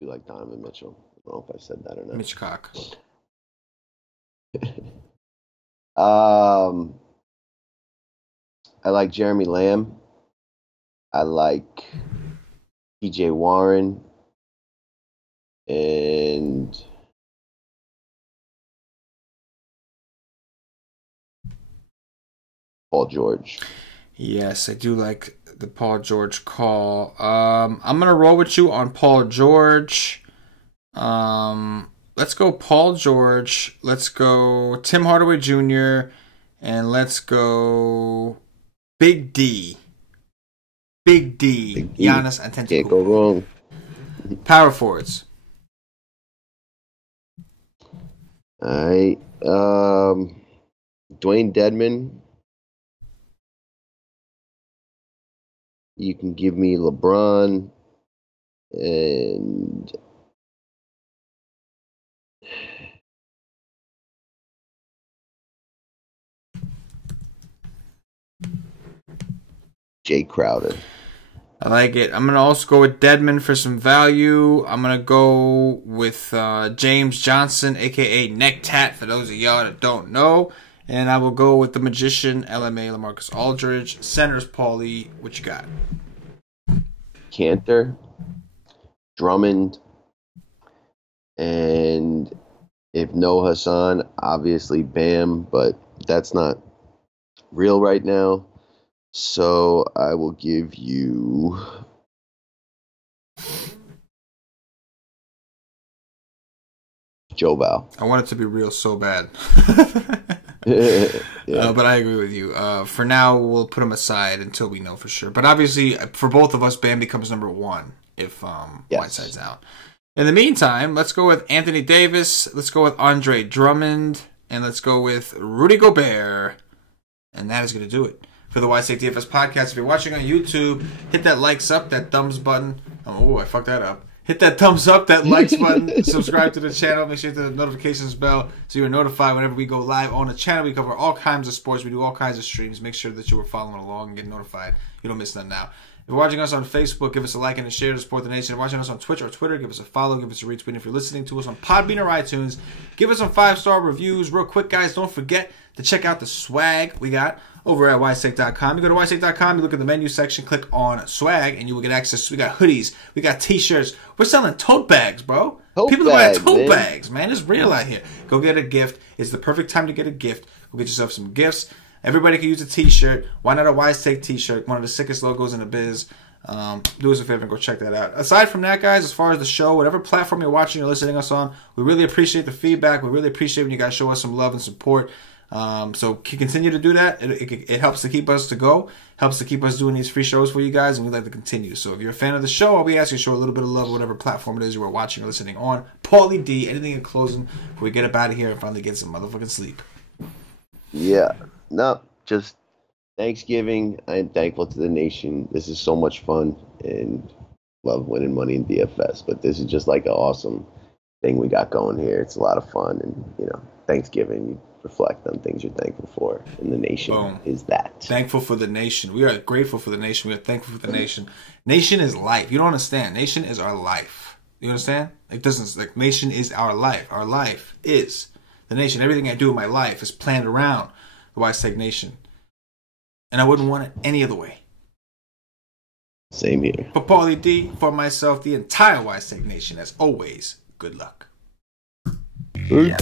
You like Donovan Mitchell? I don't know if I said that or not. Mitch Cock. I like Jeremy Lamb. I like TJ Warren. And Paul George. Yes, I do like the Paul George call. I'm going to roll with you on Paul George. Let's go Paul George. Let's go Tim Hardaway Jr. And let's go Big D. Big D. Giannis Antetokounmpo. Can't go wrong. Power forwards. All right. Dwayne Dedman. You can give me LeBron and Jay Crowder. I like it. I'm going to also go with Dedman for some value. I'm going to go with James Johnson, a.k.a. Neck Tat, for those of y'all that don't know. And I will go with the Magician, LMA, LaMarcus Aldridge. Centers, Paulie. What you got? Cantor, Drummond, and if no Hassan, obviously Bam, but that's not real right now. So I will give you Joe Val. I want it to be real so bad. Yeah. But I agree with you. For now, we'll put him aside until we know for sure. But obviously, for both of us, Bam becomes number one if Whiteside's out. In the meantime, let's go with Anthony Davis. Let's go with Andre Drummond. And let's go with Rudy Gobert. And that is going to do it for the Whiteside DFS podcast. If you're watching on YouTube, hit that likes up, that thumbs button. Oh, I fucked that up. Hit that thumbs up, that likes button, subscribe to the channel, make sure you hit the notifications bell so you're notified whenever we go live on the channel. We cover all kinds of sports. We do all kinds of streams. Make sure that you are following along and getting notified. You don't miss nothing now. If you're watching us on Facebook, give us a like and a share to support the nation. If you're watching us on Twitch or Twitter, give us a follow, give us a retweet. If you're listening to us on Podbean or iTunes, give us some 5-star reviews. Real quick, guys, don't forget to check out the swag we got over at wisesec.com. You go to wisesec.com, you look at the menu section, click on swag, and you will get access. We got hoodies, we got t-shirts. We're selling tote bags, bro. People are buying tote bags, man. It's real out here. Go get a gift. It's the perfect time to get a gift. Go get yourself some gifts. Everybody can use a t-shirt. Why not a WiseTech t-shirt? One of the sickest logos in the biz. Do us a favor and go check that out. Aside from that, guys, as far as the show, whatever platform you're watching or listening us on, we really appreciate the feedback. We really appreciate when you guys show us some love and support. So continue to do that. It helps to keep us to go, helps to keep us doing these free shows for you guys, and we'd like to continue. So if you're a fan of the show, I'll be asking you to show a little bit of love, whatever platform it is you are watching or listening on. Paulie D, anything in closing before we get up out of here and finally get some motherfucking sleep? Yeah, no, just Thanksgiving. I'm thankful to the nation. This is so much fun and love winning money in DFS, but this is just like an awesome thing we got going here. It's a lot of fun, and Thanksgiving, you reflect on things you're thankful for, and the nation is that. Thankful for the nation. We are grateful for the nation. We are thankful for the nation. Nation is life. You don't understand. Nation is our life. You understand? Nation is our life. Our life is the nation. Everything I do in my life is planned around the WiseTech Nation. And I wouldn't want it any other way. Same here. For Paulie D, for myself, the entire WiseTech Nation, as always, good luck. Yeah.